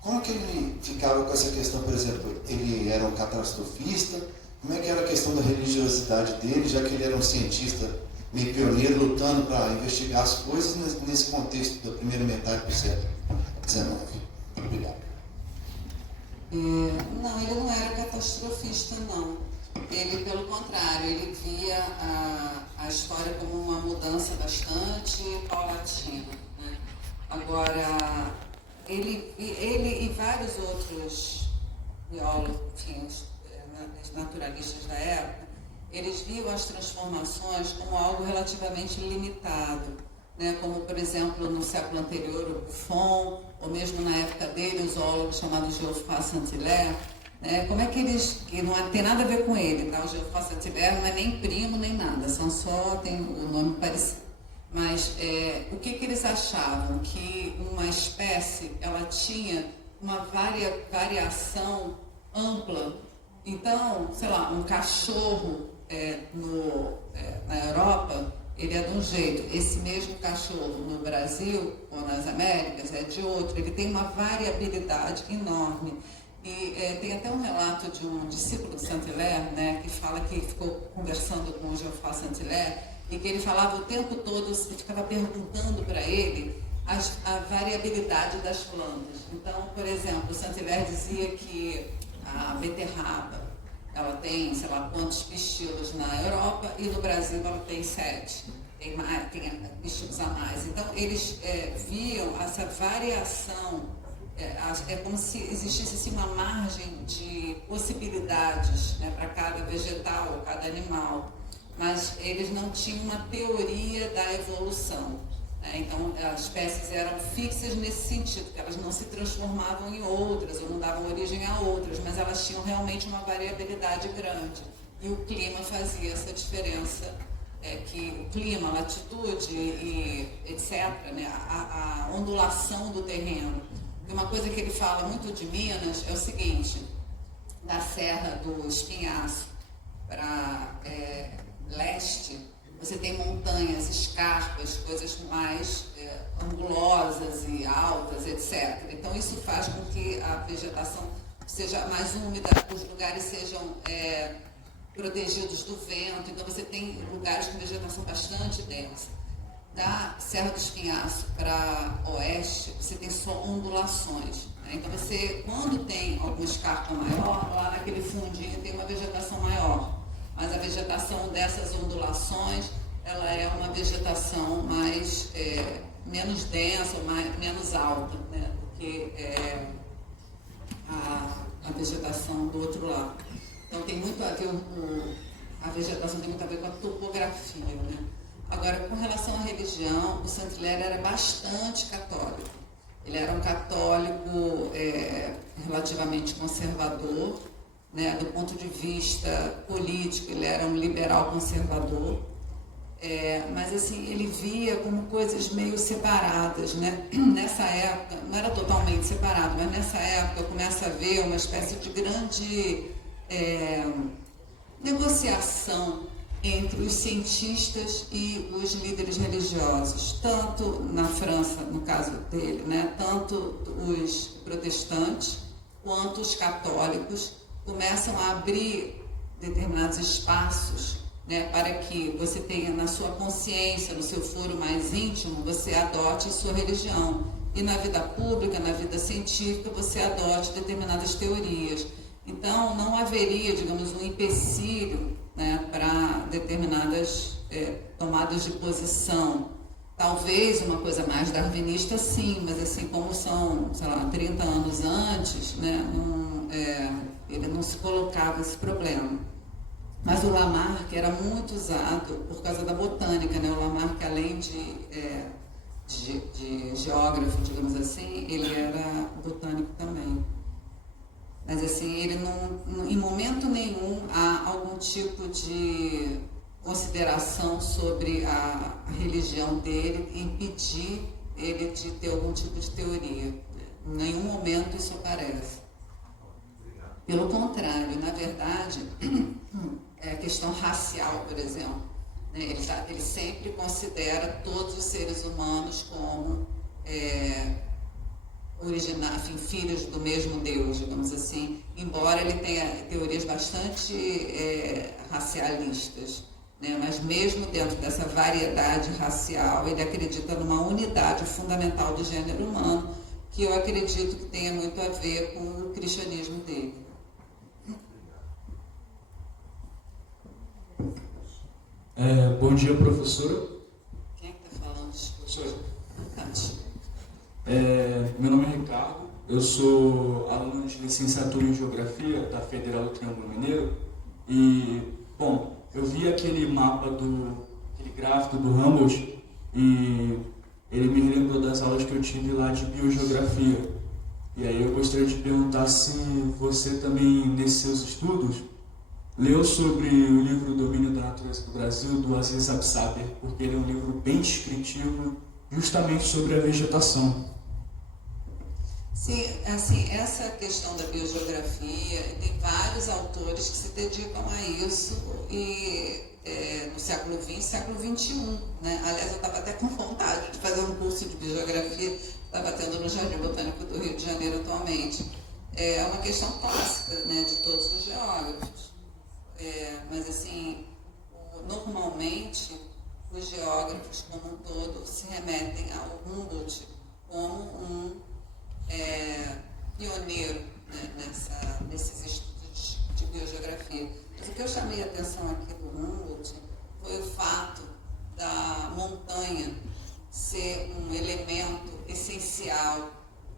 Como que ele ficava com essa questão, por exemplo, ele era um catastrofista? Como é que era a questão da religiosidade dele, já que ele era um cientista meio pioneiro, lutando para investigar as coisas nesse contexto da primeira metade do século XIX? Obrigado. Não, ele não era catastrofista, não. Ele, pelo contrário, ele via a história como uma mudança bastante paulatina, né? Agora, ele e vários outros biólogos, enfim, naturalistas da época, eles viam as transformações como algo relativamente limitado, né? Como, por exemplo, no século anterior, o Buffon, ou mesmo na época dele, o zoólogo chamado Geoffroy Saint-Hilaire, né? Como é que eles, que não tem nada a ver com ele, tá? O Geoffroy Saint-Hilaire não é nem primo nem nada, são só, tem o nome parecido. Mas o que eles achavam? Que uma espécie, ela tinha uma variação ampla. Então, sei lá, um cachorro na Europa, ele é de um jeito. Esse mesmo cachorro no Brasil ou nas Américas é de outro. Ele tem uma variabilidade enorme. E tem até um relato de um discípulo de Saint-Hilaire, né, que fala que ficou conversando com o Geoffroy Saint-Hilaire e que ele falava o tempo todo, ficava perguntando para ele a variabilidade das plantas. Então, por exemplo, Saint-Hilaire dizia que a beterraba, ela tem, sei lá, quantos pistilos na Europa e no Brasil ela tem 7. Tem pistilos a mais. Então, eles viam essa variação, é como se existisse assim, uma margem de possibilidades, né, para cada vegetal ou cada animal, mas eles não tinham uma teoria da evolução. Então, as espécies eram fixas nesse sentido, que elas não se transformavam em outras, ou não davam origem a outras, mas elas tinham realmente uma variabilidade grande. E o clima fazia essa diferença, que o clima, a latitude e etc., né, a ondulação do terreno. E uma coisa que ele fala muito de Minas é o seguinte: da Serra do Espinhaço para leste, você tem montanhas, escarpas, coisas mais angulosas e altas, etc. Então, isso faz com que a vegetação seja mais úmida, os lugares sejam protegidos do vento. Então, você tem lugares com vegetação bastante densa. Da Serra do Espinhaço para oeste, você tem só ondulações. Né? Então, você, quando tem alguma escarpa maior, lá naquele fundinho tem uma vegetação maior. Mas a vegetação dessas ondulações, ela é uma vegetação mais, menos densa, menos alta, né, do que a vegetação do outro lado. Então tem muito a ver, a vegetação tem muito a ver com a topografia, né? Agora, com relação à religião, o Saint-Hilaire era bastante católico. Ele era um católico relativamente conservador, né, do ponto de vista político, ele era um liberal conservador. Mas assim, ele via como coisas meio separadas, né? Nessa época, não era totalmente separado, mas nessa época começa a haver uma espécie de grande negociação entre os cientistas e os líderes religiosos, tanto na França, no caso dele, né? Tanto os protestantes quanto os católicos começam a abrir determinados espaços, né, para que você tenha na sua consciência, no seu foro mais íntimo, você adote a sua religião. E na vida pública, na vida científica, você adote determinadas teorias. Então, não haveria, digamos, um empecilho, né, para determinadas tomadas de posição. Talvez uma coisa mais darwinista, sim, mas assim, como são, sei lá, 30 anos antes, né, ele não se colocava esse problema. Mas o Lamarck era muito usado por causa da botânica, né? O Lamarck, além de geógrafo, digamos assim, ele era botânico também. Mas assim, ele não, em momento nenhum há algum tipo de consideração sobre a religião dele, impedir ele de ter algum tipo de teoria. Em nenhum momento isso aparece. Pelo contrário, na verdade, a questão racial, por exemplo, né, ele sempre considera todos os seres humanos como filhos do mesmo Deus, digamos assim, embora ele tenha teorias bastante racialistas, né, mas mesmo dentro dessa variedade racial, ele acredita numa unidade fundamental do gênero humano, que eu acredito que tenha muito a ver com o cristianismo dele. Bom dia, professora. Quem é que está falando? Professora. Cante. Meu nome é Ricardo, eu sou aluno de licenciatura em Geografia da Federal do Triângulo Mineiro e, bom, eu vi aquele mapa, aquele gráfico do Humboldt e ele me lembrou das aulas que eu tive lá de biogeografia. E aí eu gostaria de perguntar se você também, nesses seus estudos, leu sobre o livro Domínio da Natureza do Brasil, do Aziz Absaber, porque ele é um livro bem descritivo justamente sobre a vegetação. Sim, assim, essa questão da biogeografia, tem vários autores que se dedicam a isso e no século XX, século XXI, né? Aliás, eu estava até com vontade de fazer um curso de biogeografia, estava tendo no Jardim Botânico do Rio de Janeiro atualmente. É uma questão clássica, né, de todos os geógrafos. Mas assim, normalmente os geógrafos como um todo se remetem ao Humboldt como um pioneiro, né, nesses estudos de biogeografia. Mas o que eu chamei a atenção aqui do Humboldt foi o fato da montanha ser um elemento essencial,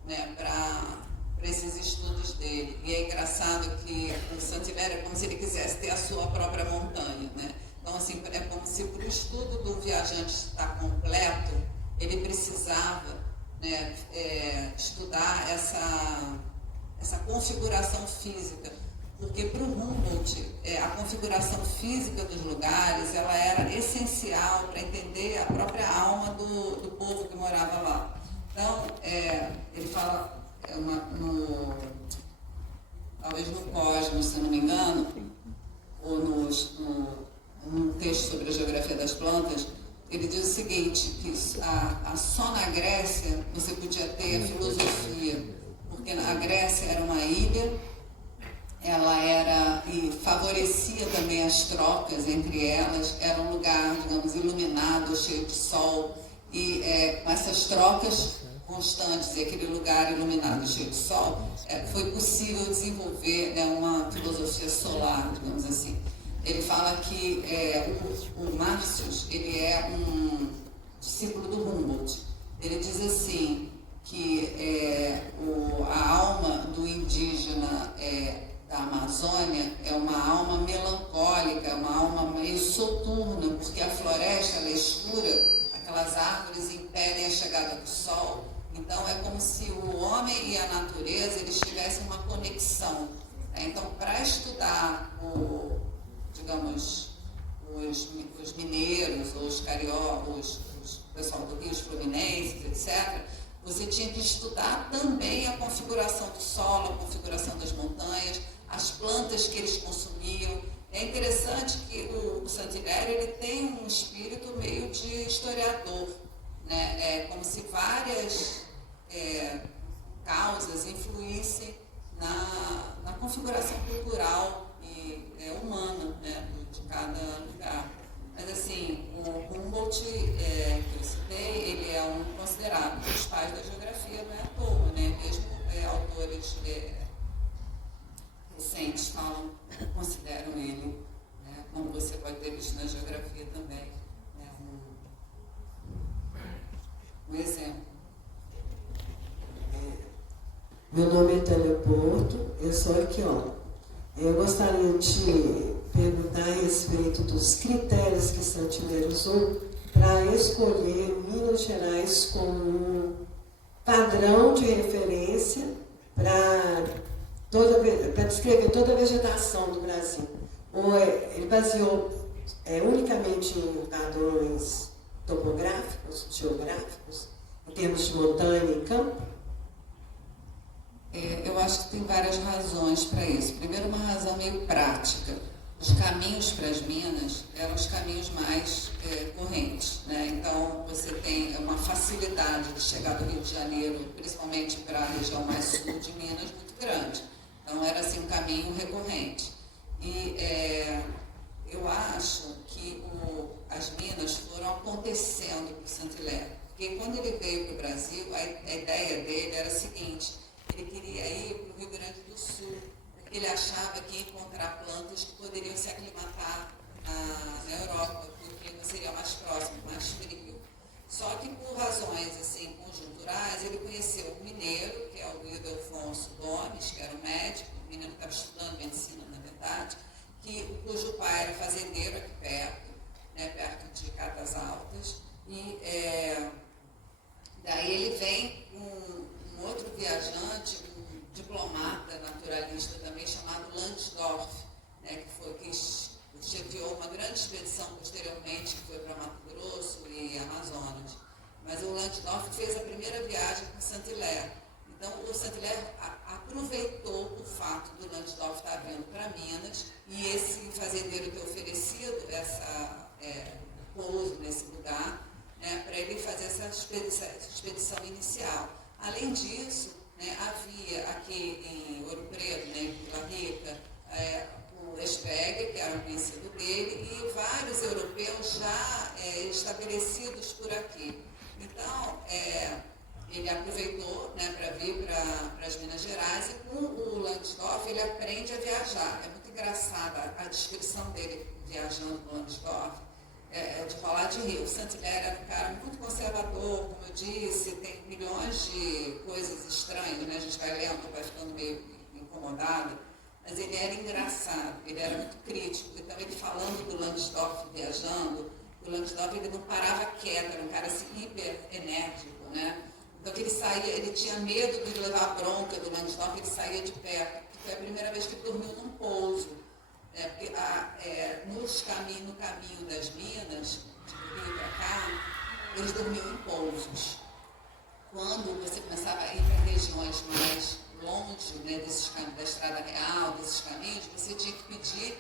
né, para esses estudos dele. E é engraçado que o Saint-Hilaire é como se ele quisesse ter a sua própria montanha, né? Então, assim, é como se para o estudo do viajante estar completo, ele precisava, né, estudar essa configuração física, porque para o Humboldt, a configuração física dos lugares, ela era essencial para entender a própria alma do povo que morava lá. Então, ele fala, talvez no Cosmos, se não me engano, ou num texto sobre a geografia das plantas, ele diz o seguinte, que só na Grécia você podia ter a filosofia, porque a Grécia era uma ilha, e favorecia também as trocas entre elas, era um lugar, digamos, iluminado, cheio de sol, e com essas trocas constantes e aquele lugar iluminado, cheio de sol, foi possível desenvolver, né, uma filosofia solar, digamos assim. Ele fala que o Marcius, ele é um discípulo do Humboldt. Ele diz assim, que a alma do indígena da Amazônia é uma alma melancólica, uma alma meio soturna, porque a floresta ela é escura, aquelas árvores impedem a chegada do sol. Então é como se o homem e a natureza eles tivessem uma conexão. Então, para estudar digamos, os mineiros, ou os cariocas, o pessoal do Rio, os fluminenses, etc., você tinha que estudar também a configuração do solo, a configuração das montanhas, as plantas que eles consumiam. É interessante que o Saint-Hilaire ele tem um espírito meio de historiador, né? É como se várias causas influíssem na configuração cultural e humana, né, de cada lugar. Mas assim, o Humboldt, que eu citei, ele é um considerado dos pais da geografia, não é à toa, né? Mesmo autores recentes consideram ele, né, como você pode ter visto na geografia também, né, um exemplo. Meu nome é Tânia Porto, eu sou arqueóloga. Eu gostaria de perguntar a respeito dos critérios que Saint-Hilaire usou para escolher Minas Gerais como um padrão de referência para descrever toda a vegetação do Brasil. Ou ele baseou unicamente em padrões topográficos, geográficos, em termos de montanha e campo? Eu acho que tem várias razões para isso. Primeiro, uma razão meio prática. Os caminhos para as minas eram os caminhos mais correntes, né? Então, você tem uma facilidade de chegar do Rio de Janeiro, principalmente para a região mais sul de Minas, muito grande. Então, era assim um caminho recorrente. E eu acho que as minas foram acontecendo por Saint-Hilaire. Porque quando ele veio para o Brasil, a ideia dele era a seguinte: ele queria ir para o Rio Grande do Sul, porque ele achava que ia encontrar plantas que poderiam se aclimatar na Europa, porque seria mais próximo, mais frio. Só que por razões assim, conjunturais, ele conheceu um mineiro, que é o Ildefonso Gomes, que era um médico, um menino que estava estudando medicina, na verdade, cujo pai era fazendeiro aqui perto, né, perto de Catas Altas, e daí ele vem com um outro viajante, um diplomata naturalista também, chamado Landsdorff, né, que chefiou uma grande expedição posteriormente, que foi para Mato Grosso e Amazonas. Mas o Landsdorff fez a primeira viagem com Saint-Hilaire. Então, o Saint-Hilaire aproveitou o fato do Landsdorff estar vindo para Minas e esse fazendeiro ter oferecido pouso nesse lugar, né, para ele fazer essa expedição inicial. Além disso, né, havia aqui em Ouro Preto, né, em Vila Rica, o Eschwege, que era um conhecido dele, e vários europeus já estabelecidos por aqui. Então, ele aproveitou, né, para vir para as Minas Gerais, e com o Landsdorff ele aprende a viajar. É muito engraçada a descrição dele viajando com o Landsdorff, de rolar de rio. O Saint-Hilaire era um cara muito conservador, como eu disse, tem milhões de coisas estranhas, né? A gente vai lendo, vai ficando meio incomodado, mas ele era engraçado, ele era muito crítico. Então, ele falando do Landsdorff viajando, o Landsdorff ele não parava quieto, era um cara assim, hiper enérgico, né? Então, que ele tinha medo de levar a bronca do Landsdorff, ele saía de perto. Foi a primeira vez que ele dormiu num pouso. Porque no caminho das Minas, de Rio para cá, eles dormiam em pousos. Quando você começava a ir para regiões mais longe, né, da estrada real, desses caminhos, você tinha que pedir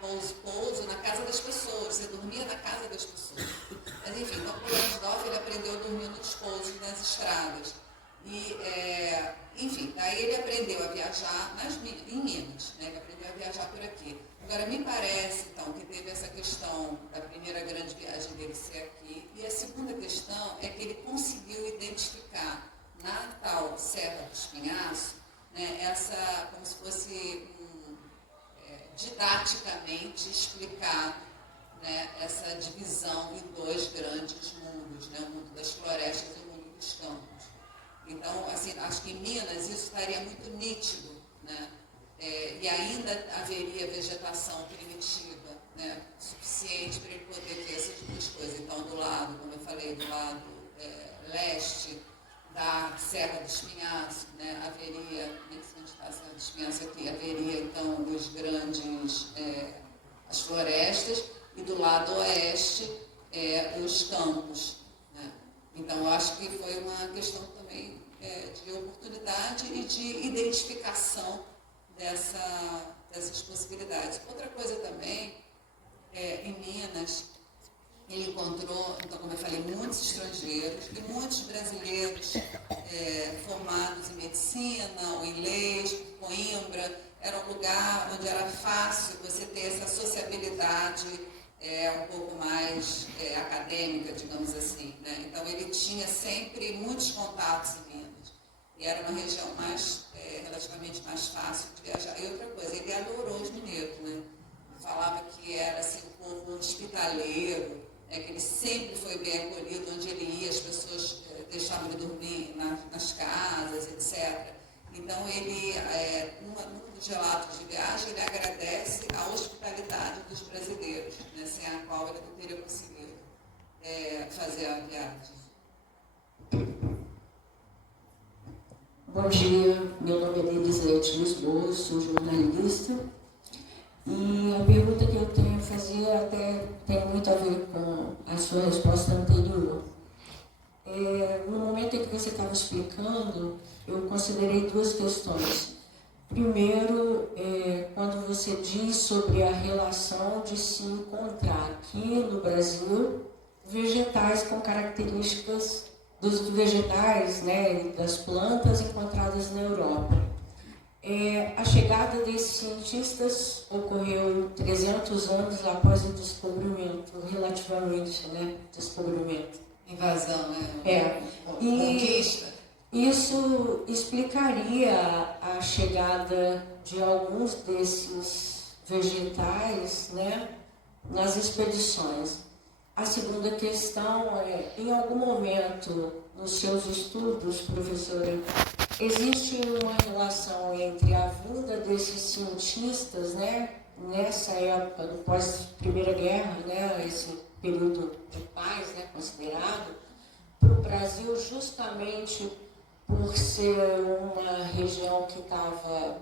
pouso na casa das pessoas, você dormia na casa das pessoas. Mas enfim, então o Landsdorff ele aprendeu a dormir nos pousos nas estradas. E, enfim, daí ele aprendeu a viajar em Minas, né? Ele aprendeu a viajar por aqui. Agora, me parece, então, que teve essa questão da primeira grande viagem dele ser aqui, e a segunda questão é que ele conseguiu identificar na tal Serra do Espinhaço, né, como se fosse didaticamente explicar, né, essa divisão em dois grandes mundos, né, o mundo das florestas e o mundo dos campos. Então, assim, acho que em Minas isso estaria muito nítido, né? E ainda haveria vegetação primitiva, né, suficiente para ele poder ver essas duas coisas. Então, do lado, como eu falei, do lado leste da Serra do Espinhaço, né, haveria, onde está a Serra do Espinhaço aqui, haveria então os grandes as florestas, e do lado oeste os campos, né? Então, eu acho que foi uma questão também de oportunidade e de identificação dessas possibilidades. Outra coisa também, em Minas, ele encontrou, então, como eu falei, muitos estrangeiros e muitos brasileiros formados em medicina ou em leis. Coimbra era um lugar onde era fácil você ter essa sociabilidade um pouco mais acadêmica, digamos assim, né? Então, ele tinha sempre muitos contatos em Minas. E era uma região relativamente mais fácil de viajar. E outra coisa, ele adorou os mineiros, né? Falava que era assim, um povo hospitaleiro, que ele sempre foi bem acolhido, onde ele ia, as pessoas deixavam ele dormir nas casas, etc. Então, ele, num dos relatos de viagem, ele agradece a hospitalidade dos brasileiros, né, sem a qual ele não teria conseguido fazer a viagem. Bom dia, meu nome é Elisete Lisboa, sou jornalista. E a pergunta que eu tenho a fazer até tem muito a ver com a sua resposta anterior. No momento em que você estava explicando, eu considerei duas questões. Primeiro, quando você diz sobre a relação de se encontrar aqui no Brasil vegetais com características dos vegetais, né, das plantas encontradas na Europa. A chegada desses cientistas ocorreu 300 anos após o descobrimento, relativamente, né, descobrimento. Invasão, né? E isso explicaria a chegada de alguns desses vegetais, né, nas expedições. A segunda questão em algum momento nos seus estudos, professora, existe uma relação entre a vinda desses cientistas, né, nessa época, do pós-Primeira Guerra, né, esse período de paz, né, considerado, para o Brasil, justamente por ser uma região que estava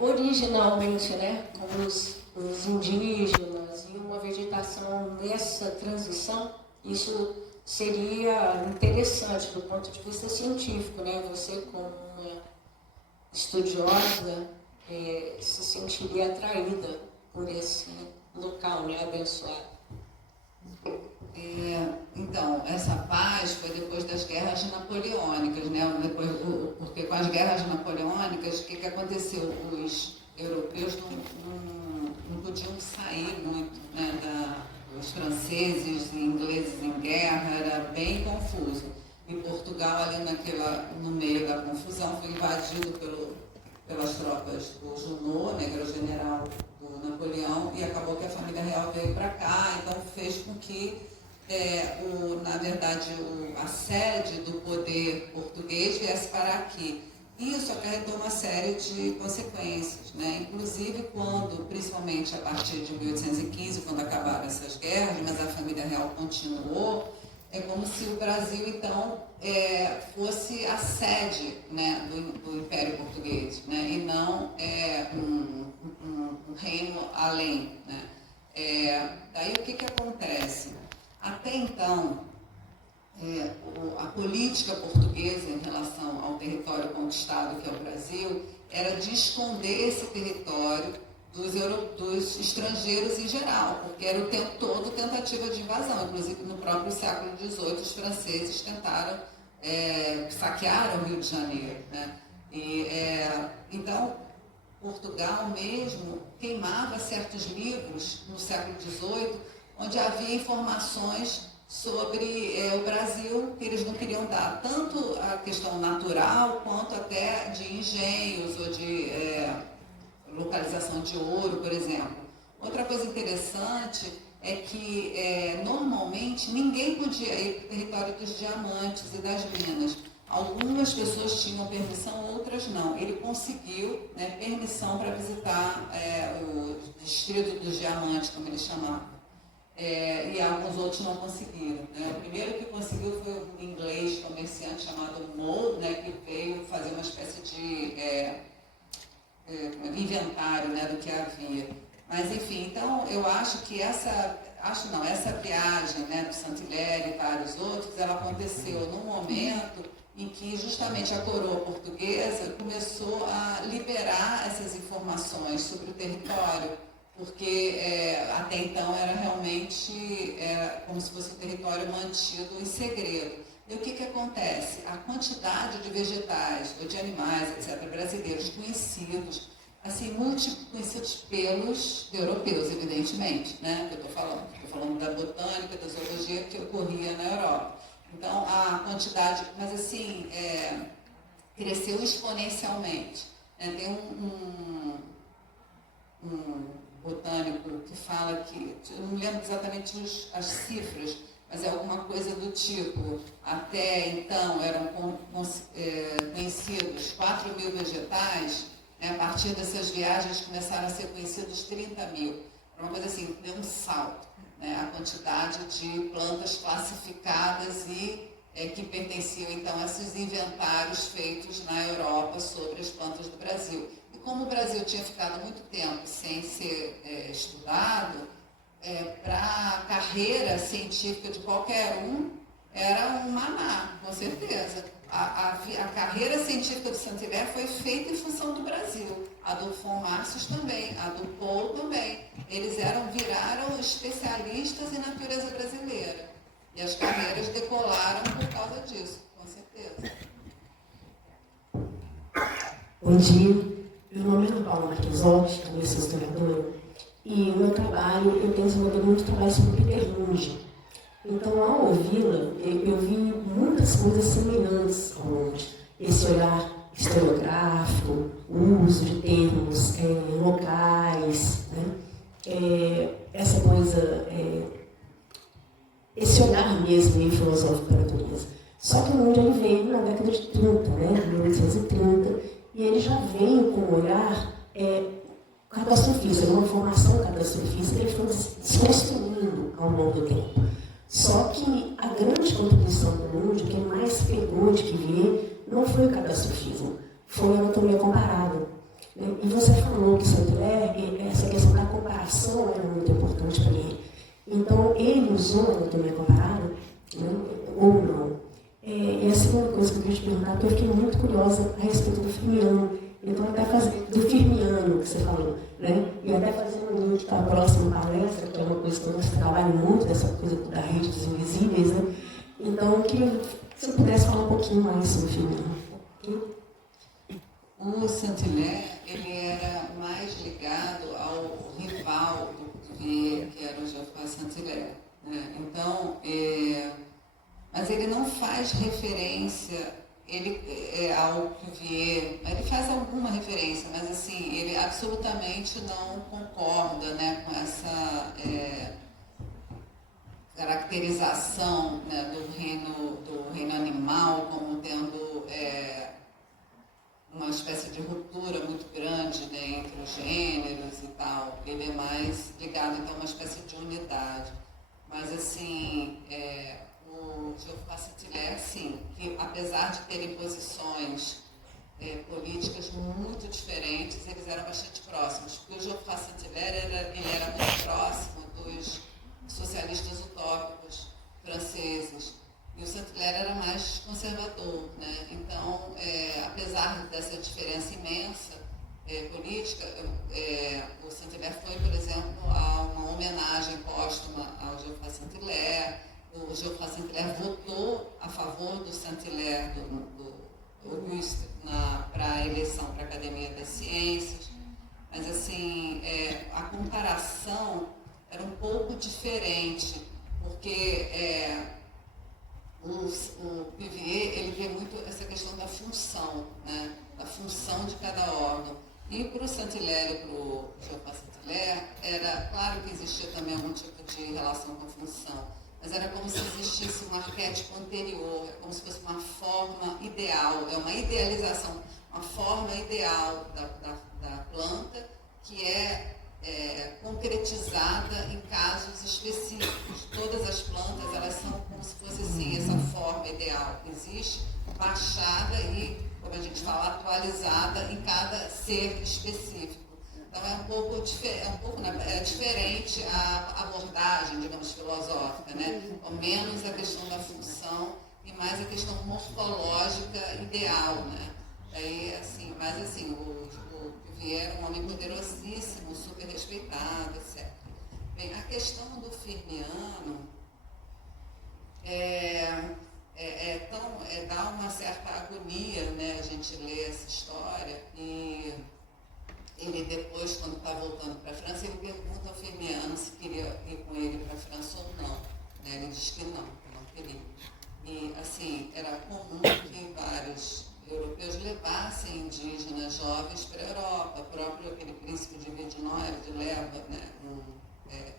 originalmente, né, com os indígenas e uma vegetação nessa transição, isso seria interessante do ponto de vista científico, né? Você, como uma estudiosa, se sentiria atraída por esse local, né, abençoado. Então, essa paz foi depois das guerras napoleônicas, né? Porque com as guerras napoleônicas, o que aconteceu? Os europeus não podiam sair muito, né, os franceses e ingleses em guerra, era bem confuso. E Portugal, ali no meio da confusão, foi invadido pelas tropas do Junot, né, que era o general do Napoleão, e acabou que a família real veio para cá, então fez com que, na verdade, a sede do poder português viesse para aqui. Isso acarretou uma série de consequências, né? Inclusive quando, principalmente a partir de 1815, quando acabaram essas guerras, mas a família real continuou, é como se o Brasil, então, fosse a sede, né, do Império Português, né? E não um reino além, né? Daí o que acontece? Até então, a política portuguesa em relação ao território conquistado, que é o Brasil, era de esconder esse território dos estrangeiros em geral, porque era o tempo todo tentativa de invasão. Inclusive, no próprio século XVIII, os franceses tentaram, saquearam o Rio de Janeiro, né? Então, Portugal mesmo queimava certos livros no século XVIII, onde havia informações sobre o Brasil, que eles não queriam dar, tanto a questão natural, quanto até de engenhos ou de localização de ouro, por exemplo. Outra coisa interessante é que, normalmente, ninguém podia ir para o território dos diamantes e das minas. Algumas pessoas tinham permissão, outras não. Ele conseguiu, né, permissão para visitar o distrito dos diamantes, como eles chamavam. E alguns outros não conseguiram, né? O primeiro que conseguiu foi um inglês comerciante chamado Moe, né, que veio fazer uma espécie de inventário, né, do que havia. Mas, enfim, então eu acho que essa viagem, né, do Saint-Hilaire e vários outros, ela aconteceu num momento em que justamente a coroa portuguesa começou a liberar essas informações sobre o território, porque até então era realmente como se fosse um território mantido em segredo. E o que acontece? A quantidade de vegetais, ou de animais, etc., brasileiros conhecidos, assim, conhecidos pelos europeus, evidentemente, né? Que eu estou falando da botânica, da zoologia que ocorria na Europa. Então, a quantidade, mas assim, cresceu exponencialmente. Tem um botânico que fala que, eu não lembro exatamente as cifras, mas é alguma coisa do tipo, até então eram conhecidos 4.000 vegetais, né? A partir dessas viagens começaram a ser conhecidos 30.000. Uma coisa assim, deu um salto, né? A quantidade de plantas classificadas e que pertenciam então a esses inventários feitos na Europa sobre as plantas do Brasil. E como o Brasil tinha ficado muito tempo sem ser estudado, para a carreira científica de qualquer um, era um maná, com certeza. A carreira científica do Saint-Hilaire foi feita em função do Brasil. A do von Martius também, a do Paul também. Eles viraram especialistas em natureza brasileira. E as carreiras decolaram por causa disso, com certeza. Bom dia, meu nome é Ana Paula Marquesotti, também sou historiadora. E no meu trabalho, eu tenho desenvolvido muito trabalho sobre Peter Lunge. Então, ao ouvi-la, eu vi muitas coisas semelhantes ao Lunge. Esse olhar historiográfico, o uso de termos locais, né? Essa coisa, esse olhar mesmo meio filosófico para a natureza. Só que o Lunge ele veio na década de 30, né? 1830, e ele já veio com um olhar catastrofista, uma formação catastrofista que ele foi desconstruindo ao longo do tempo. Só que a grande contribuição do Lunge, o que mais pegou de que veio, não foi o catastrofismo, foi a anatomia comparada. E você falou que Saint-Hilaire, essa questão da comparação era muito importante para ele. Então, ele usou a anatomia comparada, né, ou não. E a segunda coisa que eu queria te perguntar, que eu fiquei muito curiosa a respeito do Firmiano. Então, até fazendo do Firmiano que você falou, né? E até fazendo um link para a próxima palestra, que é uma coisa que eu trabalho muito, dessa coisa da rede dos invisíveis, né? Então, eu queria que você pudesse falar um pouquinho mais sobre o Firmiano. O Saint-Hilaire, ele era mais ligado ao rival do Cuvier, que era o Geoffroy Saint-Hilaire, né? Então, mas ele não faz referência ao Cuvier, ele faz alguma referência, mas assim, ele absolutamente não concorda, né, com essa caracterização, né, do reino animal como tendo uma espécie de ruptura muito grande, né, entre os gêneros e tal. Ele é mais ligado então a uma espécie de unidade. Mas assim, o Geoffroy Saint-Hilaire, sim, que apesar de terem posições políticas muito diferentes, eles eram bastante próximos. Porque o Geoffroy Saint-Hilaire era muito próximo dos socialistas utópicos franceses. E o Saint-Hilaire era mais conservador, né? Então, apesar dessa diferença imensa política, o Saint-Hilaire foi, por exemplo, a uma homenagem póstuma ao Geoffroy Saint-Hilaire. O Geoffroy Saint-Hilaire votou a favor do Saint-Hilaire, do Auguste, para a eleição para a Academia das Ciências. Mas, assim, a comparação era um pouco diferente, porque o Cuvier, ele vê muito essa questão da função, né? Da função de cada órgão. E para o Saint-Hilaire e para o Geoffroy Saint-Hilaire, era claro que existia também algum tipo de relação com a função, mas era como se existisse um arquétipo anterior, como se fosse uma forma ideal, uma idealização, uma forma ideal da planta que concretizada em casos específicos. Todas as plantas, elas são como se fosse assim, essa forma ideal que existe, baixada e, como a gente fala, atualizada em cada ser específico. Então é diferente a abordagem, digamos, filosófica, né? Ou menos a questão da função e mais a questão morfológica ideal, né? Aí, assim, mas assim, o Cuvier é um homem poderosíssimo, super respeitado, etc. Bem, a questão do Firmiano dá uma certa agonia, né, a gente lê essa história, e ele depois, quando está voltando para a França, ele pergunta ao Firmiano se queria ir com ele para a França ou não. Né? Ele diz que não queria. E, assim, era comum que vários europeus levassem indígenas jovens para a Europa. O próprio aquele príncipe de Vidinoire, de leva, né,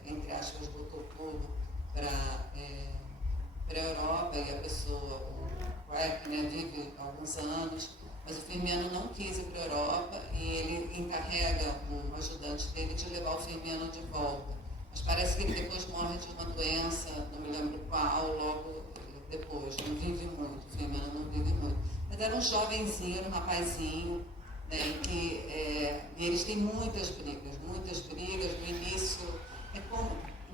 entre aspas, botou tudo para a Europa, e a pessoa, o Quebec, né, vive alguns anos, mas o Firmiano não quis ir para a Europa e ele encarrega um ajudante dele de levar o Firmiano de volta. Mas parece que ele depois morre de uma doença, não me lembro qual, logo depois, não vive muito, o Firmiano não vive muito. Mas era um jovenzinho, um rapazinho, né, e eles têm muitas brigas. No início,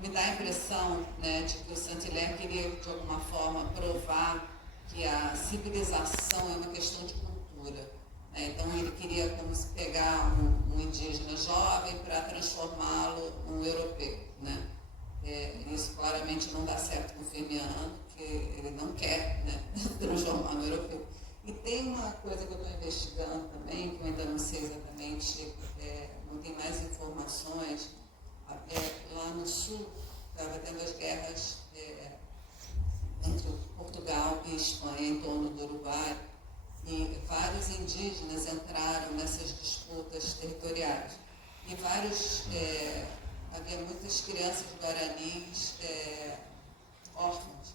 me dá a impressão, né, de que o Saint-Hilaire queria, de alguma forma, provar que a civilização é uma questão de cultura. Né? Então, ele queria como se pegar um indígena jovem para transformá-lo num europeu. Né? Isso claramente não dá certo com o Firmiano, que ele não quer, né, transformar no europeu. E tem uma coisa que eu estou investigando também, que eu ainda não sei exatamente, não tem mais informações. Lá no sul, estava tendo as guerras entre Portugal e Espanha, em torno do Uruguai, e vários indígenas entraram nessas disputas territoriais. E havia muitas crianças guaranis órfãos.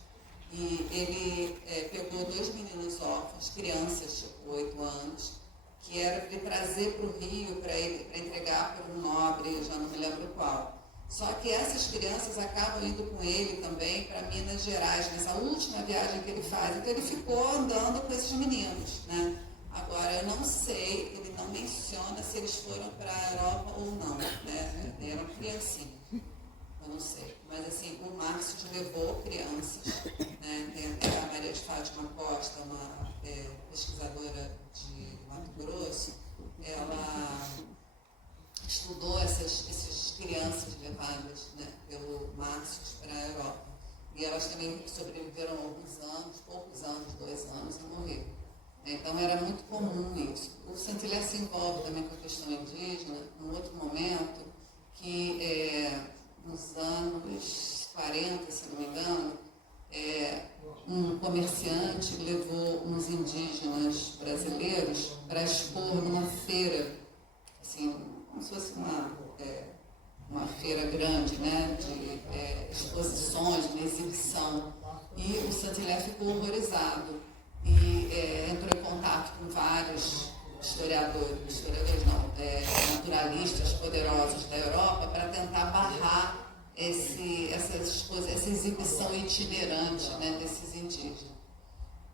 E ele pegou 2 meninos órfãos, crianças, tipo 8 anos, que era para ele trazer para o Rio, para entregar para um nobre, eu já não me lembro qual. Só que essas crianças acabam indo com ele também para Minas Gerais, nessa última viagem que ele faz. Então ele ficou andando com esses meninos, né? Agora, eu não sei, ele não menciona se eles foram para a Europa ou não, né? Eram criancinhas, eu não sei. Mas assim, o Márcio levou crianças, né? Tem até a Maria de Fátima Costa, uma pesquisadora de Mato Grosso, ela estudou essas crianças levadas, né, pelo Márcio para a Europa. E elas também sobreviveram alguns anos, poucos anos, 2 anos, e morreram. Então era muito comum isso. O Saint-Hilaire se envolve também com a questão indígena, num outro momento, que nos anos 40, se não me engano, um comerciante levou uns indígenas brasileiros para expor numa feira, assim, como se fosse uma feira grande, né, de exposições, uma exibição. E o Saint-Hilaire ficou horrorizado e entrou em contato com vários naturalistas poderosos da Europa para tentar barrar essa exibição itinerante, né, desses indígenas.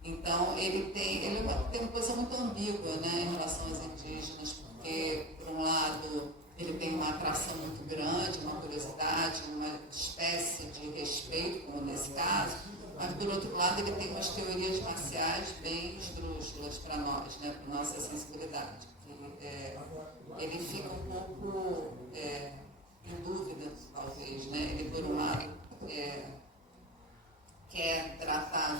Então, ele tem uma coisa muito ambígua, né, em relação aos indígenas, porque, por um lado, ele tem uma atração muito grande, uma curiosidade, uma espécie de respeito, como nesse caso, mas, por outro lado, ele tem umas teorias marciais bem esdrúxulas para nós, né, para nossa sensibilidade. Ele fica um pouco em dúvida, talvez, né? Ele, por um lado, quer tratar